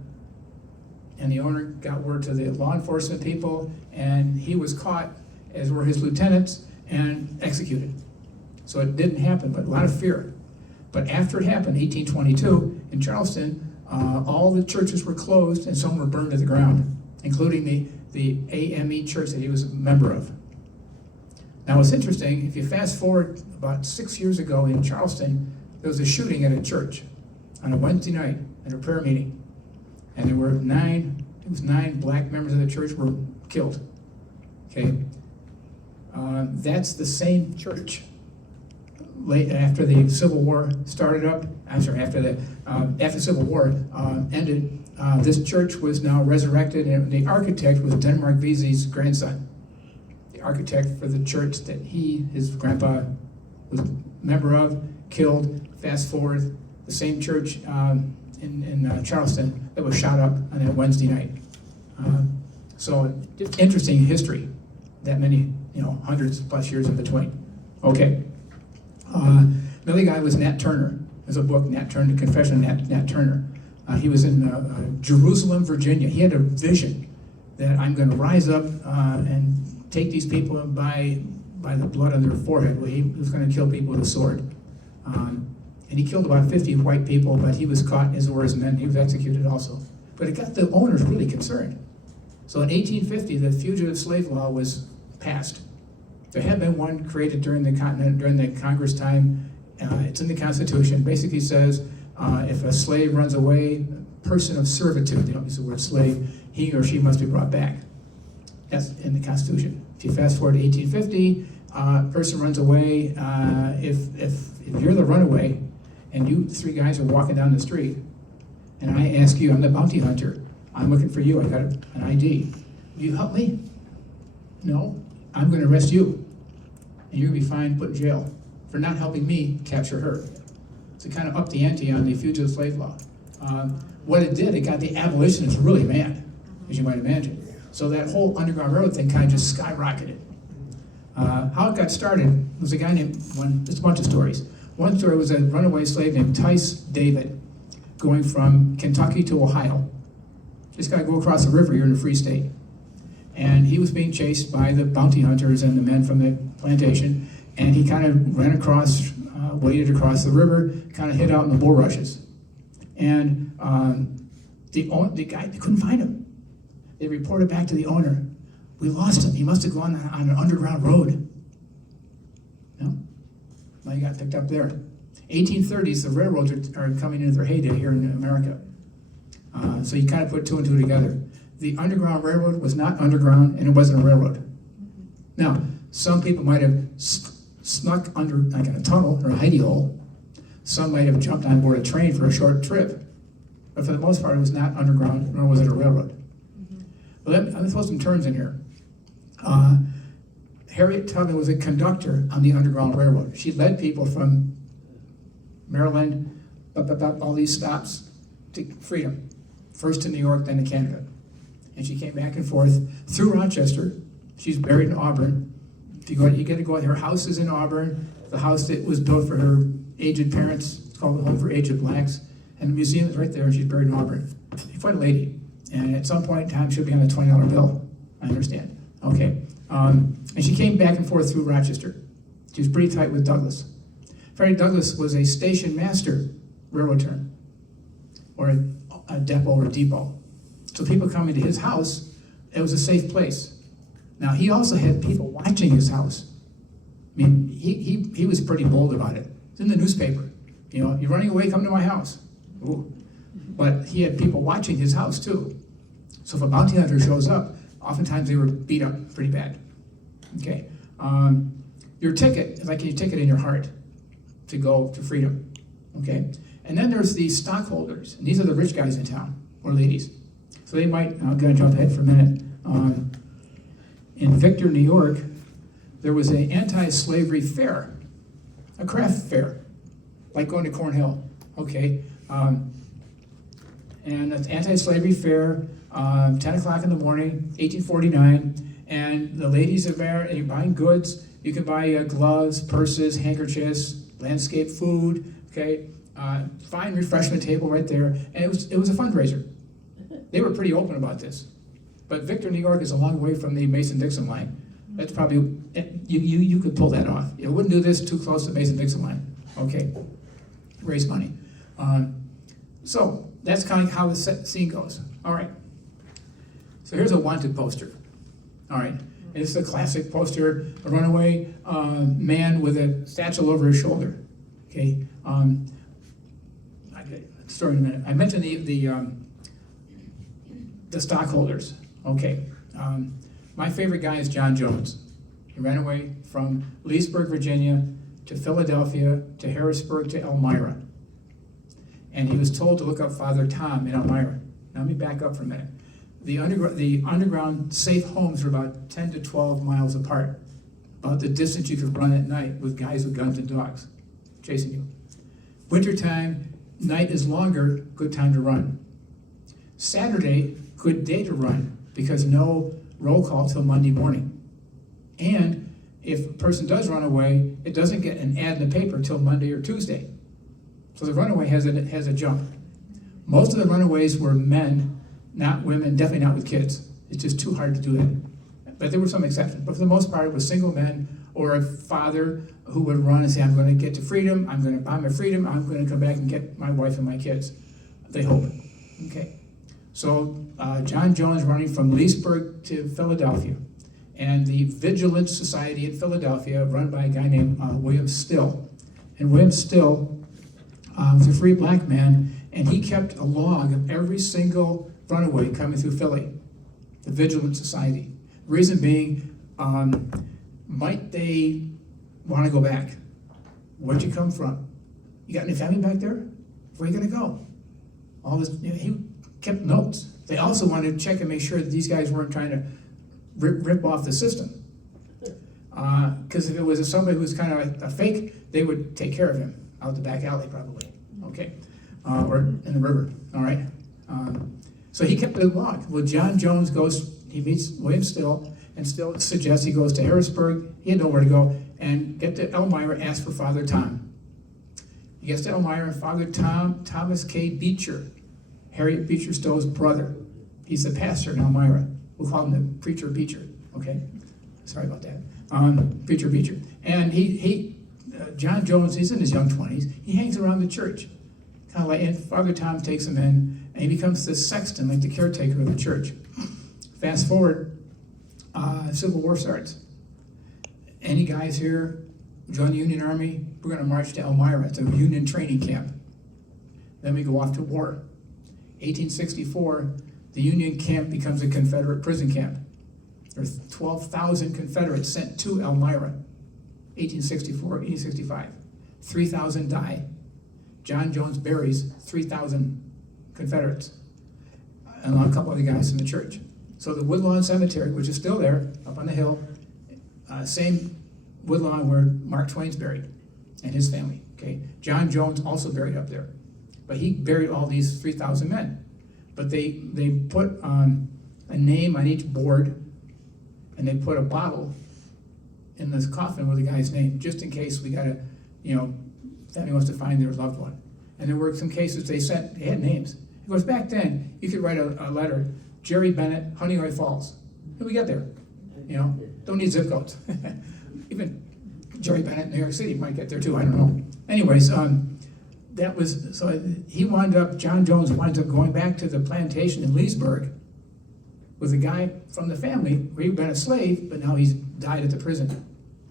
And the owner got word to the law enforcement people, and he was caught, as were his lieutenants, and executed. So it didn't happen, but a lot of fear. But after it happened, 1822, in Charleston, all the churches were closed and some were burned to the ground, including the AME church that he was a member of. Now what's interesting, if you fast forward about 6 years ago in Charleston, there was a shooting at a church on a Wednesday night at a prayer meeting. And there were 9 black members of the church were killed. Okay, that's the same church. Late after the Civil War started up, after the Civil War ended, this church was now resurrected, and the architect was Denmark Vesey's grandson. The architect for the church that his grandpa was a member of, killed. Fast forward, the same church in Charleston that was shot up on that Wednesday night. So just interesting history, that many, hundreds plus years in between. Okay. Another guy was Nat Turner. There's a book, Nat Turner, Confession of Nat Turner. He was in Jerusalem, Virginia. He had a vision that I'm going to rise up and take these people by the blood on their forehead. He was going to kill people with a sword. And he killed about 50 white people, but he was caught, as were his men. He was executed also. But it got the owners really concerned. So in 1850, the fugitive slave law was passed. There had been one created during the Congress time. It's in the Constitution. Basically says if a slave runs away, person of servitude, they don't use the word slave, he or she must be brought back. That's in the Constitution. If you fast forward to 1850, Person runs away. If you're the runaway, and you three guys are walking down the street, and I ask you, I'm the bounty hunter. I'm looking for you. I got an ID. Will you help me? No. I'm going to arrest you, and you're going to be fined, put in jail for not helping me capture her. So kind of up the ante on the fugitive slave law. What it did, it got the abolitionists really mad, as you might imagine. So that whole Underground Railroad thing kind of just skyrocketed. How it got started was a guy named, there's a bunch of stories. One story was a runaway slave named Tice David going from Kentucky to Ohio. Just got to go across the river here in the Free State. And he was being chased by the bounty hunters and the men from the plantation, and he kind of ran across, waded across the river, kind of hid out in the bulrushes. And the guy, they couldn't find him. They reported back to the owner, we lost him. He must have gone on an underground road. No? Now he got picked up there. 1830s, the railroads are coming into their heyday here in America. So you kind of put two and two together. The Underground Railroad was not underground, and it wasn't a railroad. Now, some people might have snuck under, like in a tunnel or a hidey hole. Some might have jumped on board a train for a short trip. But for the most part, it was not underground, nor was it a railroad. Well, let me throw some terms in here. Harriet Tubman was a conductor on the Underground Railroad. She led people from Maryland, all these stops to freedom. First to New York, then to Canada. And she came back and forth through Rochester. She's buried in Auburn. If you get to go, her house is in Auburn. The house that was built for her aged parents, it's called the Home for Aged Blacks. And the museum is right there, and she's buried in Auburn. She's quite a lady. And at some point in time, she'll be on a $20 bill. I understand. Okay. And she came back and forth through Rochester. She was pretty tight with Douglas. Frederick Douglass was a station master, railroad term, or a depot or a depot. So people coming to his house, it was a safe place. Now, he also had people watching his house. I mean, he was pretty bold about it. It's in the newspaper. You know, you're running away, come to my house. Ooh. But he had people watching his house, too. So if a bounty hunter shows up, oftentimes they were beat up pretty bad. Okay. Your ticket is like your ticket in your heart to go to freedom. Okay. And then there's the stockholders. And these are the rich guys in town, or ladies. So they might, I'm going to jump ahead for a minute. In Victor, New York, there was an anti-slavery fair, a craft fair, like going to Cornhill. Okay. And it's anti-slavery fair, 10 o'clock in the morning, 1849, and the ladies are there, and you're buying goods. You can buy gloves, purses, handkerchiefs, landscape food, okay? Fine refreshment table right there, and it was a fundraiser. They were pretty open about this. But Victor, New York is a long way from the Mason-Dixon line. That's probably, you could pull that off. You wouldn't do this too close to the Mason-Dixon line. Okay, raise money. So that's kind of how the scene goes. All right. So here's a wanted poster. All right. And it's a classic poster, a runaway man with a satchel over his shoulder. Okay. I'll get the story in a minute. I mentioned the stockholders. Okay. My favorite guy is John Jones. He ran away from Leesburg, Virginia, to Philadelphia, to Harrisburg, to Elmira. And he was told to look up Father Tom in Elmira. Now let me back up for a minute. The underground safe homes are about 10 to 12 miles apart, about the distance you could run at night with guys with guns and dogs chasing you. Wintertime, night is longer, good time to run. Saturday, good day to run, because no roll call till Monday morning. And if a person does run away, it doesn't get an ad in the paper till Monday or Tuesday. So the runaway has a jump. Most of the runaways were men, not women, definitely not with kids. It's just too hard to do that. But there were some exceptions. But for the most part, it was single men or a father who would run and say, I'm going to get to freedom, I'm going to buy my freedom, I'm going to come back and get my wife and my kids. They hope. Okay. So John Jones running from Leesburg to Philadelphia. And the Vigilance Society in Philadelphia, run by a guy named William Still. And William Still was a free black man, and he kept a log of every single runaway coming through Philly, the Vigilance Society. Reason being, might they want to go back? Where'd you come from? You got any family back there? Where are you going to go? All this, he kept notes. They also wanted to check and make sure that these guys weren't trying to rip off the system. Because if it was somebody who was kind of a fake, they would take care of him out the back alley probably, okay? Or in the river, all right? So he kept the log. Well, John Jones he meets William Still, and Still suggests he goes to Harrisburg. He had nowhere to go, and get to Elmira, ask for Father Tom. He gets to Elmira, and Father Thomas K. Beecher, Harriet Beecher Stowe's brother. He's the pastor in Elmira. We'll call him the Preacher Beecher, okay? Sorry about that. Preacher Beecher. And John Jones, he's in his young 20s. He hangs around the church. Kind of like, and Father Tom takes him in, and he becomes the sexton, like the caretaker of the church. Fast forward, Civil War starts. Any guys here join the Union Army? We're going to march to Elmira. It's a Union training camp. Then we go off to war. 1864, the Union camp becomes a Confederate prison camp. There's 12,000 Confederates sent to Elmira. 1864, 1865. 3,000 die. John Jones buries 3,000 Confederates, and a couple other guys in the church. So the Woodlawn Cemetery, which is still there, up on the hill, same Woodlawn where Mark Twain's buried, and his family, okay? John Jones also buried up there. But he buried all these 3,000 men. But they put a name on each board, and they put a bottle in this coffin with the guy's name, just in case we gotta, family wants to find their loved one. And there were some cases they had names. It goes, back then, you could write a letter, Jerry Bennett, Honeoye Falls. How we get there? Don't need zip codes. Even Jerry Bennett in New York City might get there too, I don't know. Anyways, John Jones winds up going back to the plantation in Leesburg with a guy from the family where he'd been a slave, but now he's died at the prison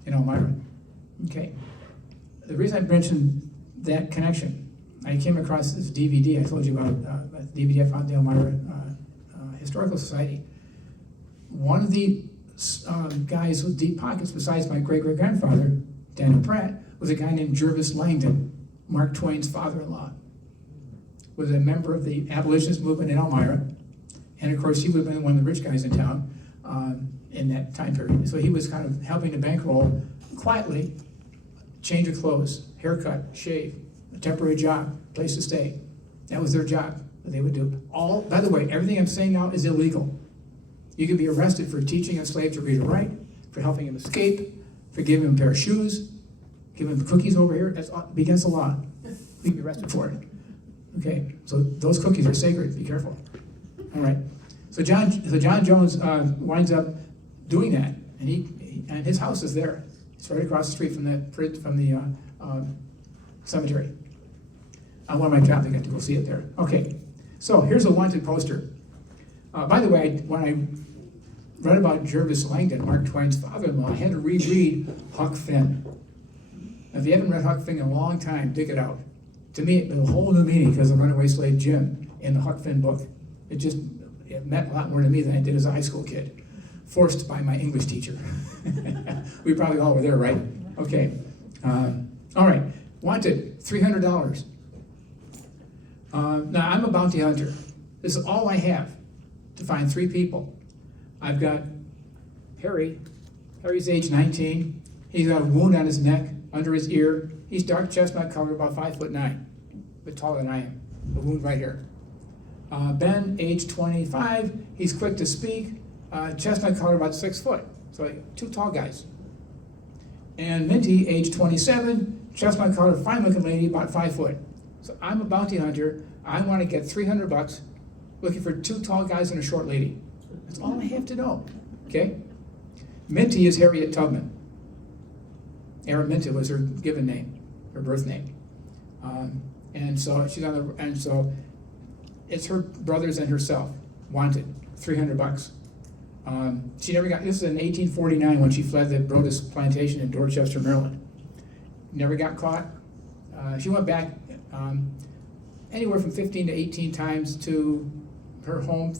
in Elmira. Okay. The reason I mentioned that connection, I came across this DVD I told you about, the DVD I found at the Elmira Historical Society. One of the guys with deep pockets, besides my great-great-grandfather, Daniel Pratt, was a guy named Jervis Langdon, Mark Twain's father-in-law. Was a member of the abolitionist movement in Elmira, and of course he would have been one of the rich guys in town in that time period. So he was kind of helping to bankroll quietly, change of clothes, haircut, shave, a temporary job, place to stay. That was their job that they would do. By the way, everything I'm saying now is illegal. You could be arrested for teaching a slave to read or write, for helping him escape, for giving him a pair of shoes, giving him cookies over here. That's against the law. You can be arrested for it. Okay, so those cookies are sacred. Be careful. All right. So John Jones winds up doing that, and his house is there. It's right across the street from the cemetery. On one of my jobs, I got to go see it there. Okay, so here's a wanted poster. By the way, when I read about Jervis Langdon, Mark Twain's father-in-law, I had to reread Huck Finn. Now, if you haven't read Huck Finn in a long time, dig it out. To me, it was a whole new meaning because of Runaway Slave Jim in the Huck Finn book. It meant a lot more to me than I did as a high school kid, forced by my English teacher. We probably all were there, right? Okay. All right. Wanted, $300. Now, I'm a bounty hunter. This is all I have to find 3 people. I've got Harry. Harry's age 19. He's got a wound on his neck, under his ear. He's dark chestnut color, about 5'9", but taller than I am. A wound right here. Ben, age 25. He's quick to speak. Chestnut color, about 6 foot. So 2 tall guys. And Minty, age 27. Chestnut color, fine looking lady, about 5 foot. So I'm a bounty hunter. I want to get $300 looking for 2 tall guys and a short lady. That's all I have to know, okay? Minty is Harriet Tubman. Araminta was her given name, her birth name. And so it's her brothers and herself, wanted, $300. She never got, this is in 1849 when she fled the Brodus plantation in Dorchester, Maryland. Never got caught. She went back anywhere from 15 to 18 times to her home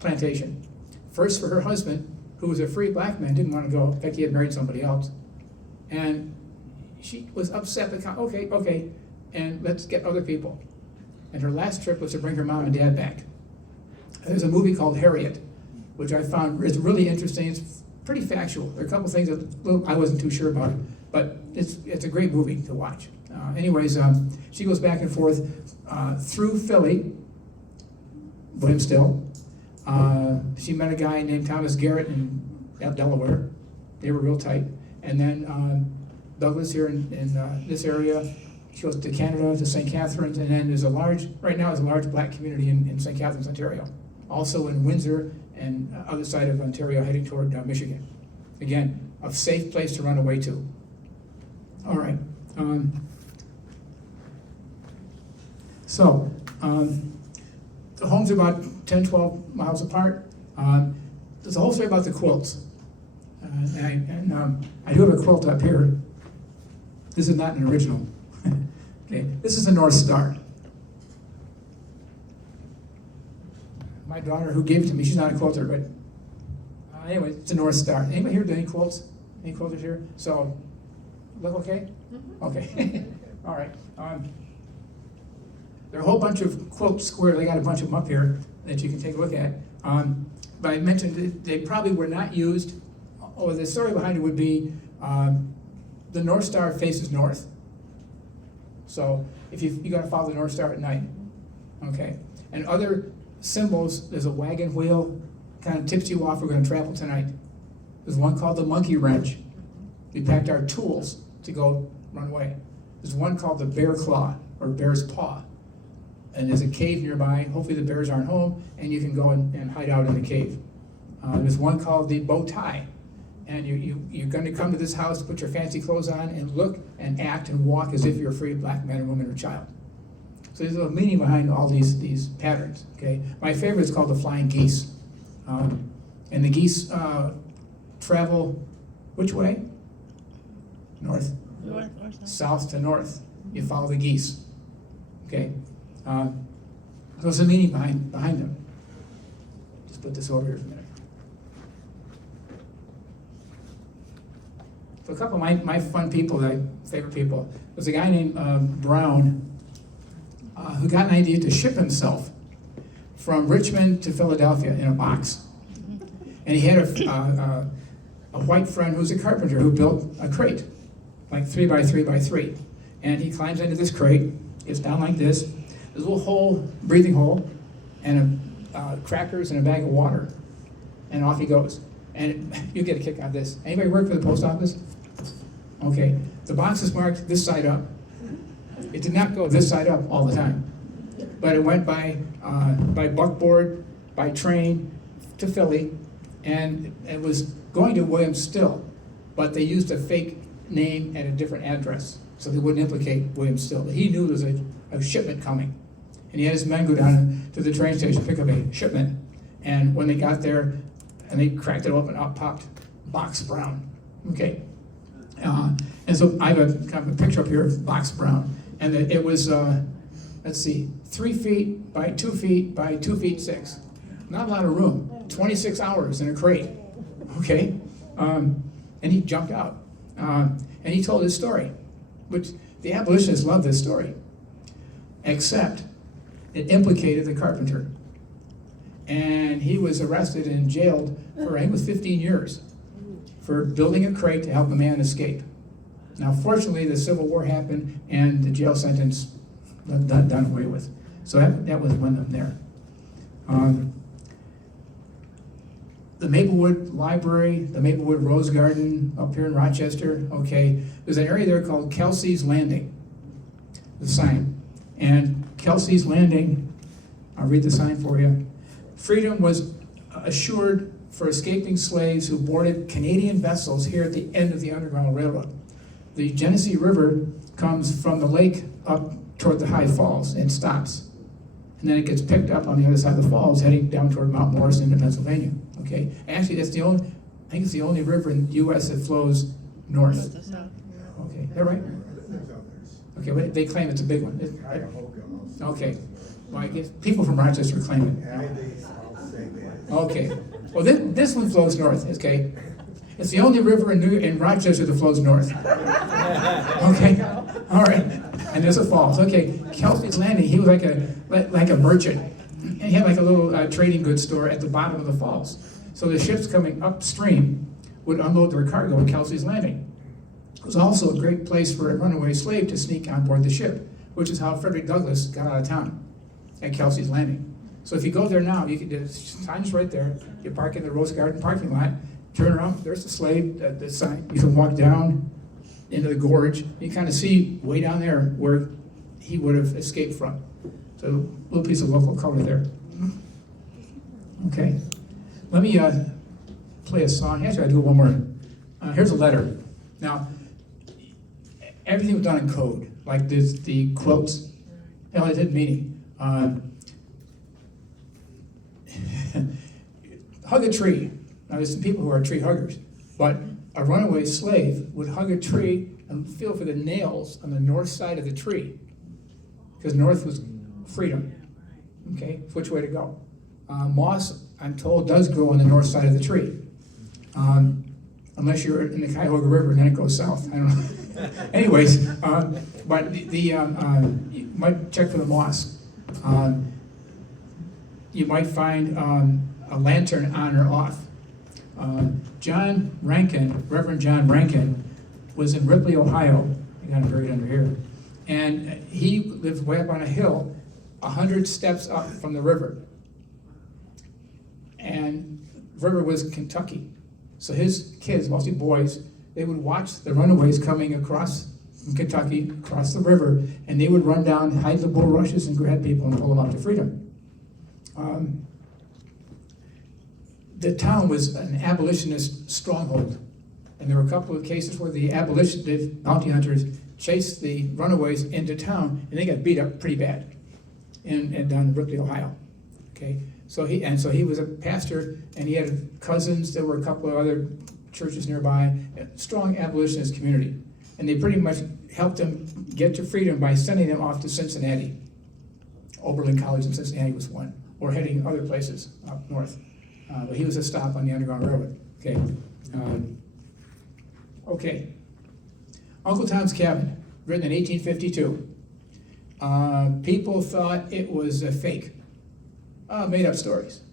plantation. First for her husband, who was a free black man, didn't want to go. In fact, he had married somebody else. And she was upset, but okay, and let's get other people. And her last trip was to bring her mom and dad back. There's a movie called Harriet, which I found is really interesting. It's pretty factual. There are a couple things that I wasn't too sure about, but it's a great movie to watch. She goes back and forth through Philly, William Still. She met a guy named Thomas Garrett in Delaware. They were real tight. And then Douglas here in this area. She goes to Canada, to St. Catharines, and then right now there's a large black community in St. Catharines, Ontario. Also in Windsor and other side of Ontario heading toward Michigan. Again, a safe place to run away to. All right. The homes are about 10, 12 miles apart. There's a whole story about the quilts. I do have a quilt up here. This is not an original. Okay, this is a North Star. My daughter, who gave it to me, she's not a quilter, but anyway, it's a North Star. Anybody here do any quilts? Any quilters here? So, look okay? Mm-hmm. Okay. All right. There are a whole bunch of quilt squares. I got a bunch of them up here that you can take a look at. But I mentioned that they probably were not used. Or the story behind it would be the North Star faces north. So if you got to follow the North Star at night, okay. And other symbols, there's a wagon wheel, kind of tips you off. We're going to travel tonight. There's one called the monkey wrench. We packed our tools to go run away. There's one called the bear claw or bear's paw. And there's a cave nearby. Hopefully the bears aren't home, and you can go and hide out in the cave. There's one called the bow tie. And you're going to come to this house, put your fancy clothes on, and look and act and walk as if you're a free black man or woman or child. So there's a meaning behind all these patterns. Okay, my favorite is called the flying geese. And the geese travel which way? North. North. South to north. You follow the geese. Okay. So there's a meaning behind them. Just put this over here for a minute. So a couple of my fun people, my favorite people, was a guy named Brown who got an idea to ship himself from Richmond to Philadelphia in a box. And he had a white friend who was a carpenter who built a crate, like 3 by 3 by 3. And he climbs into this crate, gets down like this, there's a little hole, breathing hole, and crackers and a bag of water. And off he goes. And you get a kick out of this. Anybody work for the post office? Okay. The box is marked this side up. It did not go this side up all the time. But it went by buckboard, by train to Philly, and it was going to William Still, but they used a fake name and a different address, so they wouldn't implicate William Still. But he knew there was a shipment coming. And he had his men go down to the train station, pick up a shipment. And when they got there, and they cracked it open, out popped Box Brown. Okay. And so I have a kind of a picture up here of Box Brown. And it was, let's see, 3 feet by 2 feet by 2 feet 6. Not a lot of room. 26 hours in a crate. Okay. And he jumped out. And he told his story, which the abolitionists love this story, except it implicated the carpenter. And he was arrested and jailed for, I think it was 15 years, for building a crate to help a man escape. Now, fortunately, the Civil War happened and the jail sentence done away with. So that was one of them there. The Maplewood Library, the Maplewood Rose Garden up here in Rochester, okay, there's an area there called Kelsey's Landing, the sign. And Kelsey's Landing, I'll read the sign for you. Freedom was assured for escaping slaves who boarded Canadian vessels here at the end of the Underground Railroad. The Genesee River comes from the lake up toward the High Falls and stops. And then it gets picked up on the other side of the falls, heading down toward Mount Morrison into Pennsylvania. Okay, actually, that's I think it's the only river in the U.S. that flows north. Okay, is that right? Okay, but they claim it's a big one. Okay, well, I guess people from Rochester claim it. Okay, Well, this one flows north, okay? It's the only river in Rochester that flows north. Okay, all right. And there's a falls. Okay, Kelsey's Landing, he was like a merchant. And he had like a little trading goods store at the bottom of the falls. So the ships coming upstream would unload their cargo at Kelsey's Landing. It was also a great place for a runaway slave to sneak on board the ship, which is how Frederick Douglass got out of town, at Kelsey's Landing. So if you go there now, you can, the sign's right there. You park in the Rose Garden parking lot, turn around, there's the slave, the sign. You can walk down into the gorge. You kind of see way down there where he would have escaped from. So a little piece of local color there. Okay, let me play a song. Actually, I'll do one more. Here's a letter. Now, everything was done in code, like this, the quotes. Hell, it didn't meaning. Hug a tree. Now, there's some people who are tree huggers, but a runaway slave would hug a tree and feel for the nails on the north side of the tree, because north was freedom. Okay, which way to go? Moss, I'm told, does grow on the north side of the tree, unless you're in the Cuyahoga River and then it goes south. I don't know. Anyways, but you might check for the moss. You might find a lantern on or off. John Rankin, Reverend John Rankin, was in Ripley, Ohio. I got him buried under here. And he lived way up on a hill, 100 steps up from the river. And the river was Kentucky. So his kids, mostly boys, they would watch the runaways coming across from Kentucky, across the river, and they would run down, hide the bulrushes, and grab people and pull them out to freedom. The town was an abolitionist stronghold, and there were a couple of cases where the bounty hunters chased the runaways into town, and they got beat up pretty bad, and down in Ripley, Ohio. Okay, so he was a pastor, and he had cousins. There were a couple of other churches nearby, a strong abolitionist community, and they pretty much helped them get to freedom by sending them off to Cincinnati. Oberlin College in Cincinnati was one, or heading other places up north. But he was a stop on the Underground Railroad. Okay. Okay. Uncle Tom's Cabin, written in 1852. People thought it was a fake, made up stories.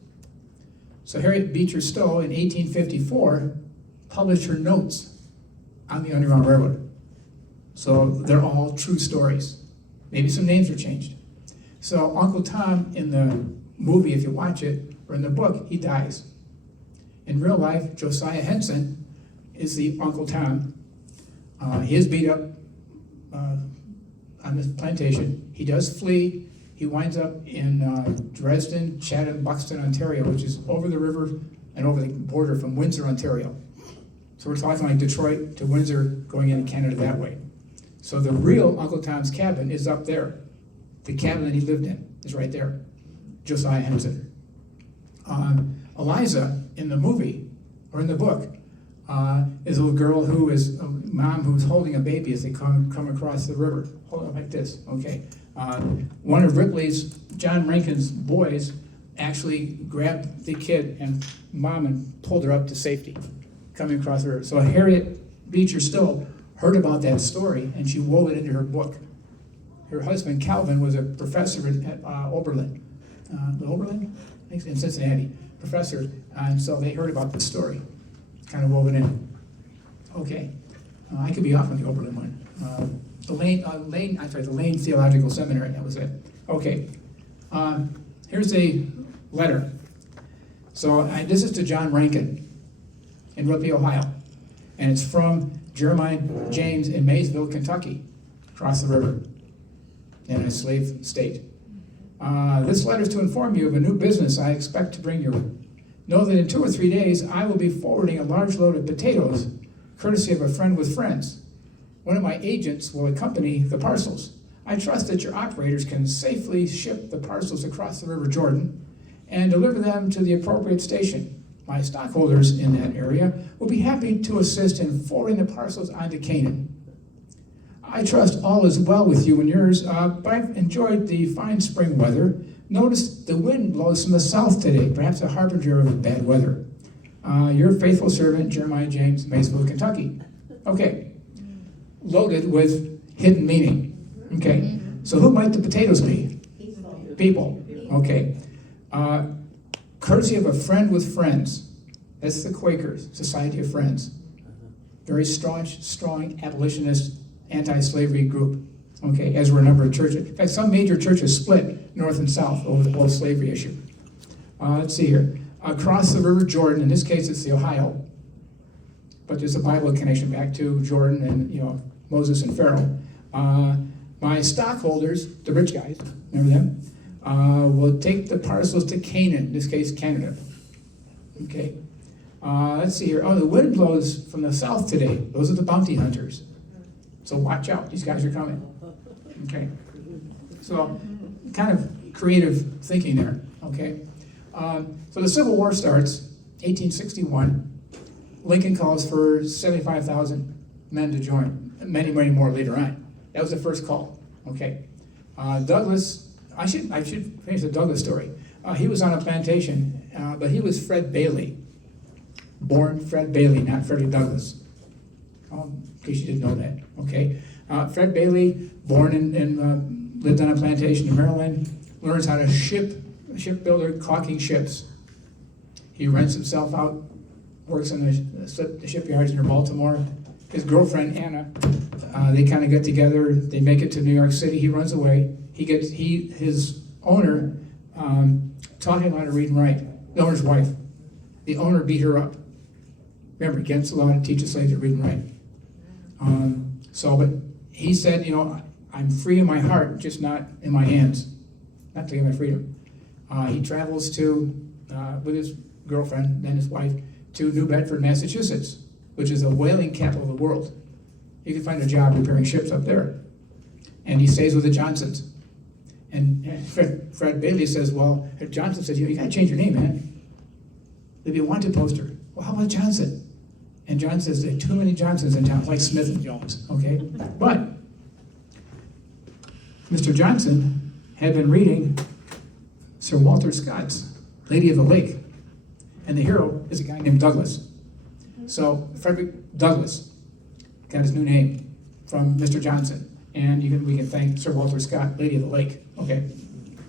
So Harriet Beecher Stowe in 1854 published her notes on the Underground Railroad. So they're all true stories. Maybe some names are changed. So Uncle Tom in the movie, if you watch it, or in the book, he dies. In real life, Josiah Henson is the Uncle Tom. He is beat up on this plantation. He does flee. He winds up in Dresden, Chatham, Buxton, Ontario, which is over the river and over the border from Windsor, Ontario. So we're talking like Detroit to Windsor, going into Canada that way. So the real Uncle Tom's Cabin is up there. The cabin that he lived in is right there. Josiah Henson. Eliza, in the movie, or in the book, is a little girl who is a mom who's holding a baby as they come across the river. Hold it like this, okay. One of John Rankin's boys, actually grabbed the kid and mom and pulled her up to safety, coming across the river. So Harriet Beecher Stowe heard about that story, and she wove it into her book. Her husband, Calvin, was a professor at Oberlin. Oberlin? I think in Cincinnati, professor, and so they heard about this story, kind of woven in. Okay, I could be off on the Oberlin one. The Lane Theological Seminary, that was it. Okay, here's a letter. So this is to John Rankin in Ripley, Ohio, and it's from Jeremiah James in Maysville, Kentucky, across the river, in a slave state. This letter is to inform you of a new business I expect to bring you. Know that in 2 or 3 days, I will be forwarding a large load of potatoes, courtesy of a friend with friends. One of my agents will accompany the parcels. I trust that your operators can safely ship the parcels across the River Jordan and deliver them to the appropriate station. My stockholders in that area will be happy to assist in forwarding the parcels onto Canaan. I trust all is well with you and yours, but I've enjoyed the fine spring weather. Notice the wind blows from the south today, perhaps a harbinger of bad weather. Your faithful servant, Jeremiah James, Maysville, Kentucky. Okay, loaded with hidden meaning. Okay, so who might the potatoes be? People. Okay. Courtesy of a friend with friends. That's the Quakers, Society of Friends. Very strong abolitionist, anti-slavery group. Okay, as were a number of churches. In fact, some major churches split north and south over the whole slavery issue. Let's see here. Across the River Jordan, in this case it's the Ohio, but there's a Bible connection back to Jordan and Moses and Pharaoh. My stockholders, the rich guys, remember them, will take the parcels to Canaan, in this case Canada. Okay. Let's see here. The wind blows from the south today. Those are the bounty hunters. So watch out, these guys are coming. Okay. So kind of creative thinking there. Okay. So the Civil War starts, 1861. Lincoln calls for 75,000 men to join. Many more later on. That was the first call. Okay. Douglas, I should finish the Douglas story. He was on a plantation, but he was Fred Bailey. Born Fred Bailey, not Freddie Douglass. In case you didn't know that. Okay. Fred Bailey, born and lived on a plantation in Maryland, learns how to shipbuilder caulking ships. He rents himself out, works in the shipyards near Baltimore. His girlfriend, Anna, they kind of get together, they make it to New York City, he runs away. His owner taught him how to read and write. The owner's wife. The owner beat her up. Remember, against the law to teach a slave to read and write. But he said, I'm free in my heart, just not in my hands. Not to get my freedom. He travels with his girlfriend, then his wife, to New Bedford, Massachusetts, which is the whaling capital of the world. You can find a job repairing ships up there. And he stays with the Johnsons. And Fred Bailey says, Johnson says, you gotta change your name, man. There'd be a wanted poster. Well, how about Johnson? And John says, there are too many Johnsons in town, like Smith and Jones, okay? But Mr. Johnson had been reading Sir Walter Scott's Lady of the Lake. And the hero is a guy named Douglas. So Frederick Douglass got his new name from Mr. Johnson. And we can thank Sir Walter Scott, Lady of the Lake, okay?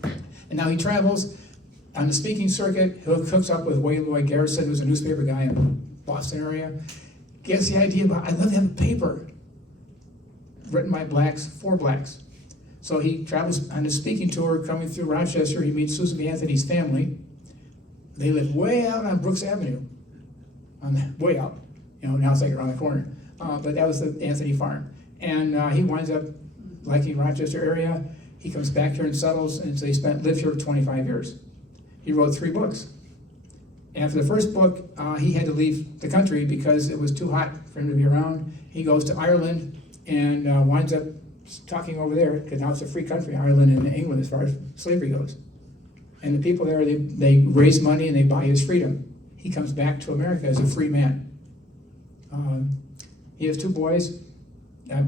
And now he travels on the speaking circuit. He hooks up with William Lloyd Garrison, who's a newspaper guy in the Boston area. Gets the idea about, I'd love to have a paper written by blacks for blacks. So he travels on a speaking tour, coming through Rochester. He meets Susan B. Anthony's family. They live way out on Brooks Avenue. Way out. Now it's like around the corner. But that was the Anthony farm. And he winds up liking Rochester area. He comes back here and settles, and so he lived here for 25 years. He wrote 3 books. After the first book, he had to leave the country because it was too hot for him to be around. He goes to Ireland and winds up talking over there, because now it's a free country, Ireland and England, as far as slavery goes. And the people there, they raise money and they buy his freedom. He comes back to America as a free man. He has 2 boys.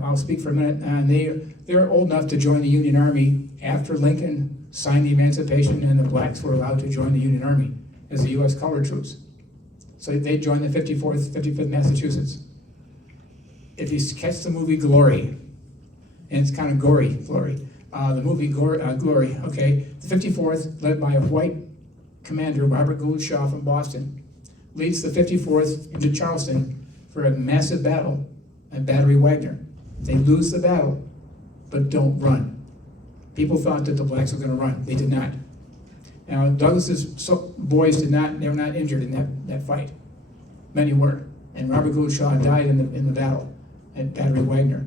I'll speak for a minute. And they're old enough to join the Union Army after Lincoln signed the Emancipation, and the blacks were allowed to join the Union Army as the U.S. colored troops. So they joined the 55th Massachusetts. If you catch the movie Glory, and it's kind of gory, Glory, the movie Glory, okay, the 54th, led by a white commander, Robert Gould Shaw from Boston, leads the 54th into Charleston for a massive battle at Battery Wagner. They lose the battle, but don't run. People thought that the blacks were going to run. They did not. Now, Douglas's boys they were not injured in that fight. Many were. And Robert Gould Shaw died in the battle at Battery Wagner.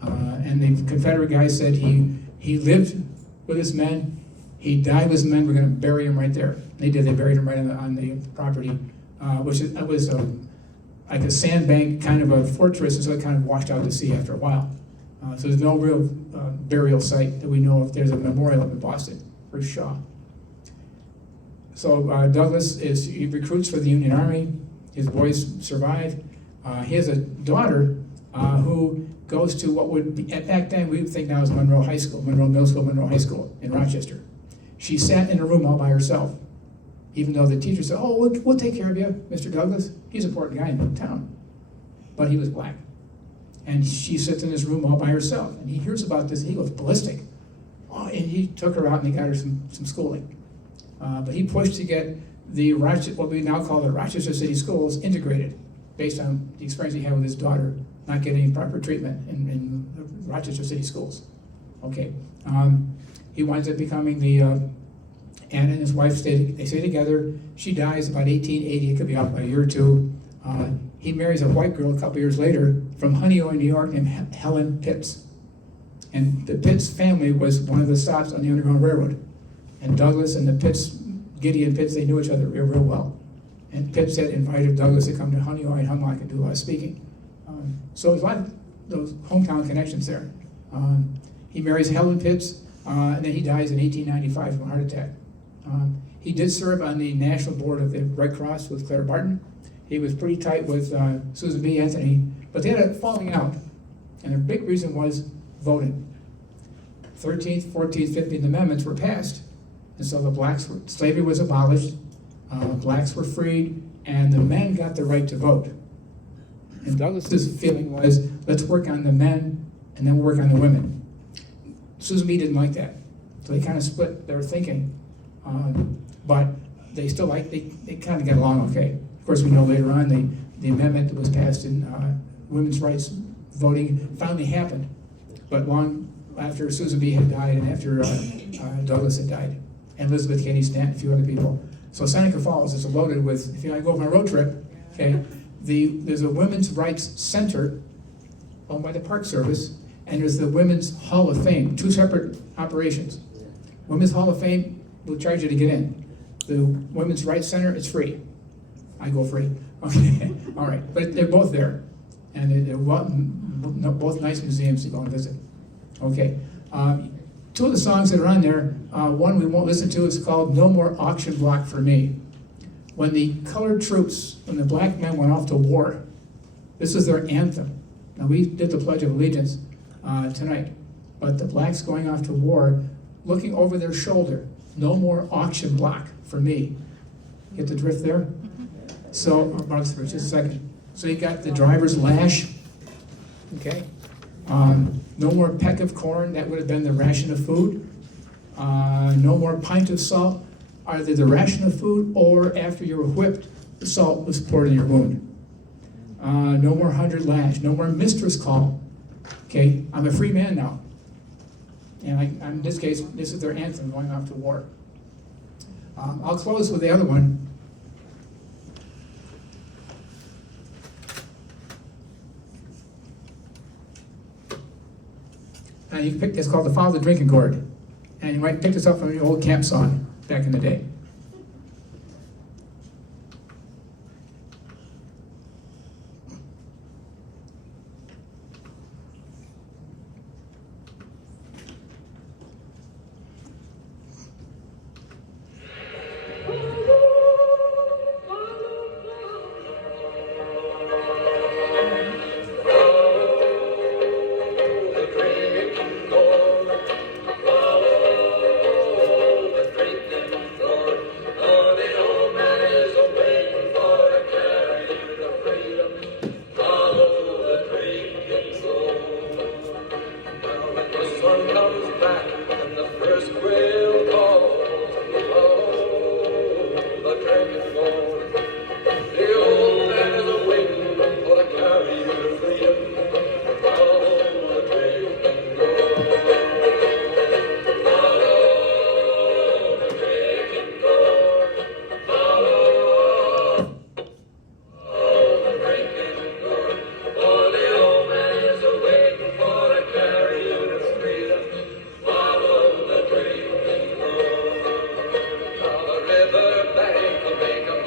And the Confederate guy said he lived with his men, he died with his men, we're going to bury him right there. They did, they buried him right on the property, which was like a sandbank, kind of a fortress, and so it kind of washed out to sea after a while. So there's no real burial site that we know of. There's a memorial up in Boston for Shaw. So Douglas he recruits for the Union Army. His boys survive. He has a daughter who goes to what would be, back then we would think now is Monroe High School, Monroe Middle School, Monroe High School in Rochester. She sat in a room all by herself, even though the teacher said, "Oh, we'll take care of you, Mr. Douglas. He's an important guy in town." But he was black. And she sits in this room all by herself. And he hears about this, and he goes ballistic. Oh, and he took her out and he got her some schooling. But he pushed to get what we now call the Rochester City Schools integrated, based on the experience he had with his daughter not getting any proper treatment in the Rochester City Schools. Okay. He winds up becoming Anna and his wife they stay together. She dies about 1880, it could be out by a year or two. He marries a white girl a couple years later from Honeoye, New York, named Helen Pitts. And the Pitts family was one of the stops on the Underground Railroad. And Douglas and the Pitts, Gideon Pitts, they knew each other real well. And Pitts had invited Douglas to come to Honeoye and Hemlock and do a lot of speaking. So there's a lot of those hometown connections there. He marries Helen Pitts, and then he dies in 1895 from a heart attack. He did serve on the National Board of the Red Cross with Clara Barton. He was pretty tight with Susan B. Anthony, but they had a falling out. And the big reason was voting. 13th, 14th, 15th Amendments were passed. And so slavery was abolished, blacks were freed, and the men got the right to vote. And Douglas's feeling was, let's work on the men, and then we'll work on the women. Susan B. didn't like that. So they kind of split their thinking. But they still they kind of get along okay. Of course, we know later on the amendment that was passed in women's rights voting finally happened, but long after Susan B. had died and after Douglas had died, and Elizabeth Cady Stanton, and a few other people. So Seneca Falls is loaded with, if you want to go on a road trip, okay, there's a women's rights center owned by the Park Service, and there's the Women's Hall of Fame, two separate operations. Women's Hall of Fame will charge you to get in. The Women's Rights Center, it's free. I go free. Okay, all right, but they're both there, and they're both nice museums to go and visit. Okay, two of the songs that are on there, one we won't listen to is called "No More Auction Block for Me." When the colored troops, when the black men went off to war, this is their anthem. Now we did the Pledge of Allegiance tonight, but the blacks going off to war, looking over their shoulder, no more auction block for me. Get the drift there? So, just a second. So you got the driver's lash, okay? No more peck of corn, that would have been the ration of food. No more pint of salt, either the ration of food or after you were whipped, the salt was poured in your wound. No more 100 lash, no more mistress call. Okay, I'm a free man now. And in this case, this is their anthem going off to war. I'll close with the other one. You can pick, it's called "The Follow the Drinking Gourd." And you might pick this up from your old camp song back in the day. Make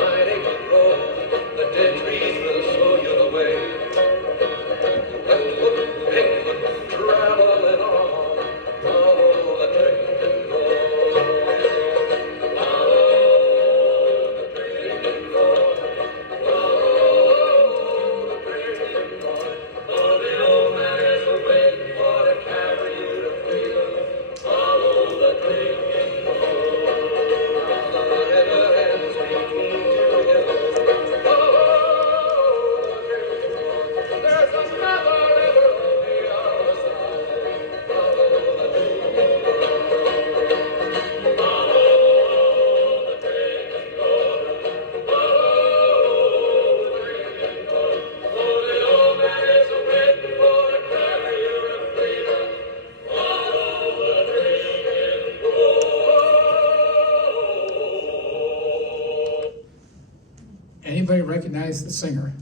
anybody recognize the singer?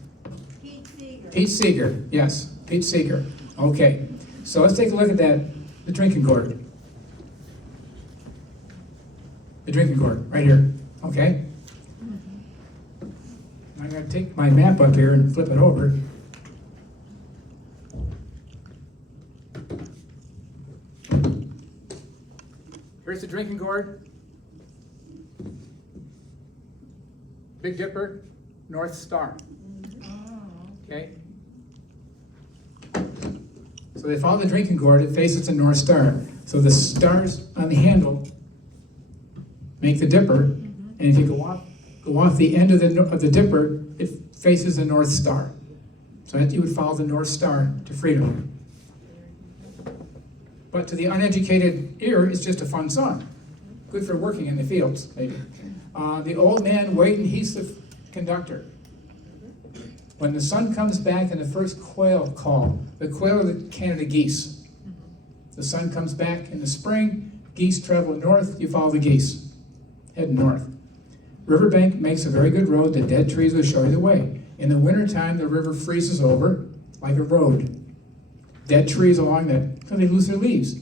Pete Seeger. Pete Seeger, yes, Pete Seeger. Okay, so let's take a look at that, the drinking gourd. The drinking gourd, right here, okay? I'm gonna take my map up here and flip it over. Here's the drinking gourd. Big Dipper, North Star. Okay? So they follow the drinking gourd, it faces the North Star. So the stars on the handle make the dipper, and if you go off the end of the dipper, it faces the North Star. So that you would follow the North Star to freedom. But to the uneducated ear, it's just a fun song. Good for working in the fields, maybe. The old man waiting, he's the conductor. When the sun comes back in the first quail call, the quail are the Canada geese. The sun comes back in the spring, geese travel north, you follow the geese, heading north. Riverbank makes a very good road, the dead trees will show you the way. In the wintertime, the river freezes over like a road. Dead trees along that, because they lose their leaves.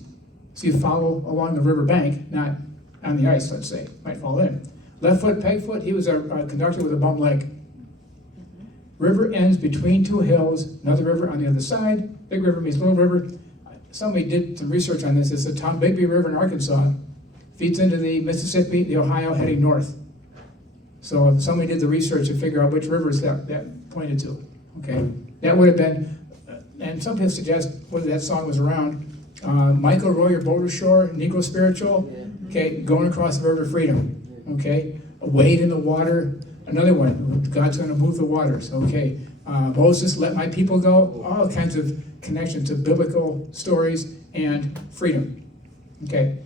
So you follow along the riverbank, not on the ice, let's say, might fall in. Left foot, peg foot, he was a conductor with a bum leg. River ends between two hills, another river on the other side. Big river means little river. Somebody did some research on this. It's the Tombigbee River in Arkansas. Feeds into the Mississippi, the Ohio heading north. So somebody did the research to figure out which rivers that pointed to. Okay, that would have been, and some people suggest whether that song was around. Michael Royer, Boulder Shore, Negro Spiritual. Okay, going across the river freedom. Okay, a wade in the water. Another one, God's going to move the waters. Okay, Moses, let my people go. All kinds of connections to biblical stories and freedom. Okay,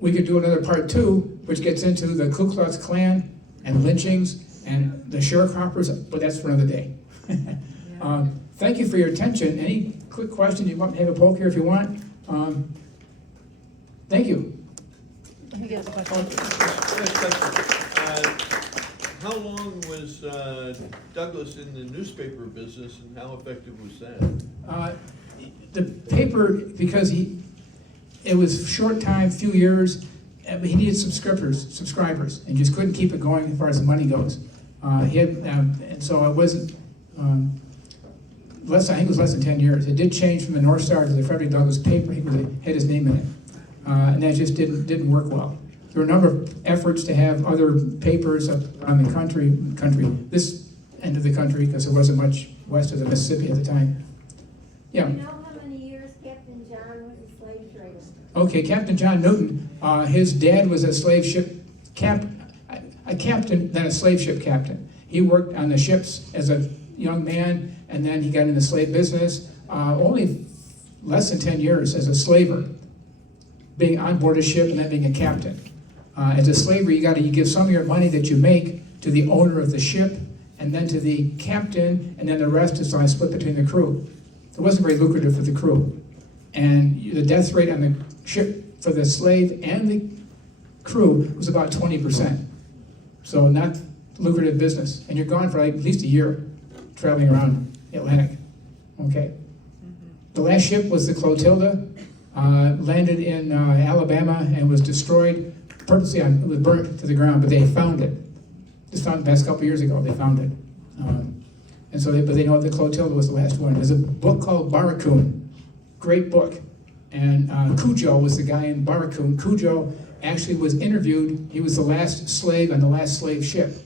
we could do another part 2, which gets into the Ku Klux Klan and lynchings and the sharecroppers, but that's for another day. Thank you for your attention. Any quick questions? You want to have a poke here if you want. Thank you. I think he has a question. How long was Douglas in the newspaper business, and how effective was that? The paper, because it was short time, few years, but he needed subscribers, and just couldn't keep it going as far as the money goes. He had, and so it wasn't I think it was less than 10 years. It did change from the North Star to the Frederick Douglass paper. He had his name in it, and that just didn't work well. There were a number of efforts to have other papers up around the country, this end of the country, because there wasn't much west of the Mississippi at the time. Yeah. Do you know how many years Captain John was a slave trader? Okay, Captain John Newton, his dad was a slave ship captain, then a slave ship captain. He worked on the ships as a young man, and then he got in the slave business. Only less than 10 years as a slaver, being on board a ship and then being a captain. As a slaver, you give some of your money that you make to the owner of the ship, and then to the captain, and then the rest is split between the crew. It wasn't very lucrative for the crew. And the death rate on the ship for the slave and the crew was about 20%. So not lucrative business. And you're gone for at least a year traveling around the Atlantic. Okay. The last ship was the Clotilda, landed in Alabama and was destroyed purposely. It was burnt to the ground, but they found it. Just found it the past couple years ago. They found it, and so but they know the Clotilda was the last one. There's a book called Barracoon, great book, and Cujo was the guy in Barracoon. Cujo actually was interviewed. He was the last slave on the last slave ship,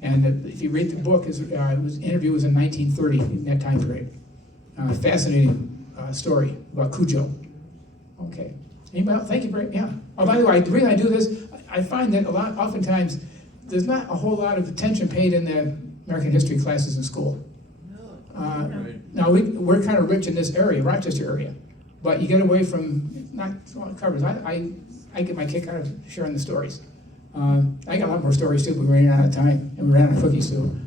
and if you read the book, his interview was in 1930 in that time period. Fascinating story about Cujo. Okay. Anybody? Thank you, Brett. Yeah. Oh, by the way, the reason I do this, I find that oftentimes, there's not a whole lot of attention paid in the American history classes in school. Now, we're kind of rich in this area, Rochester area, but you get away from not a lot of covers. I get my kick out of sharing the stories. I got a lot more stories too, but we ran out of time, and we ran out of cookies too.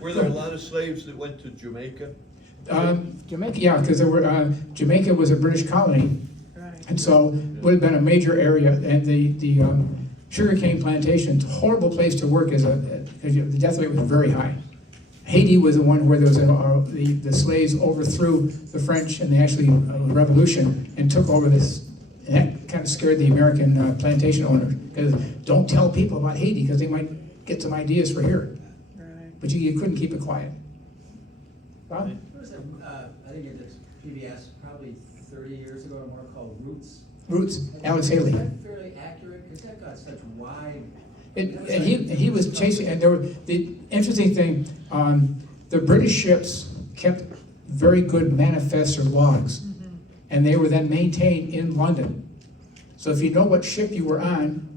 Were there a lot of slaves that went to Jamaica? Jamaica, yeah, because Jamaica was a British colony. And so it would have been a major area, and the sugarcane plantation, horrible place to work because the death rate was very high. Haiti was the one where there was the slaves overthrew the French and they actually revolution and took over this. And that kind of scared the American plantation owners, because don't tell people about Haiti because they might get some ideas for here. Right. But you couldn't keep it quiet. Bob? There was I think it was PBS probably 30 years ago or more called Roots. Roots, Alex Haley. Is that fairly accurate? Because that got such wide. And he was chasing, and the interesting thing, the British ships kept very good manifests or logs, and they were then maintained in London. So if you know what ship you were on,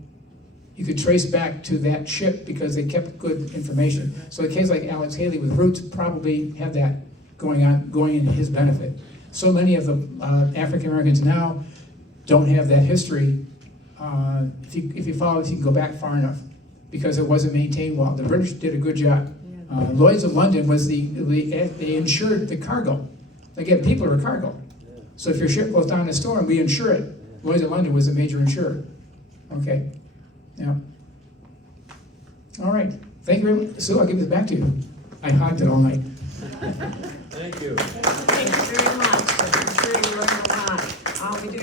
you could trace back to that ship because they kept good information. So a case like Alex Haley with Roots probably had that going in his benefit. So many of the African Americans now don't have that history. If you follow this, you can go back far enough because it wasn't maintained well. The British did a good job. Lloyd's of London was they insured the cargo. Again, people are cargo. So if your ship goes down in a storm, we insure it. Lloyd's of London was a major insurer. Okay. Yeah. All right. Thank you very much. Sue, I'll give this back to you. I hogged it all night. Thank you. Thank you very much. I'm sure you learned a lot. We do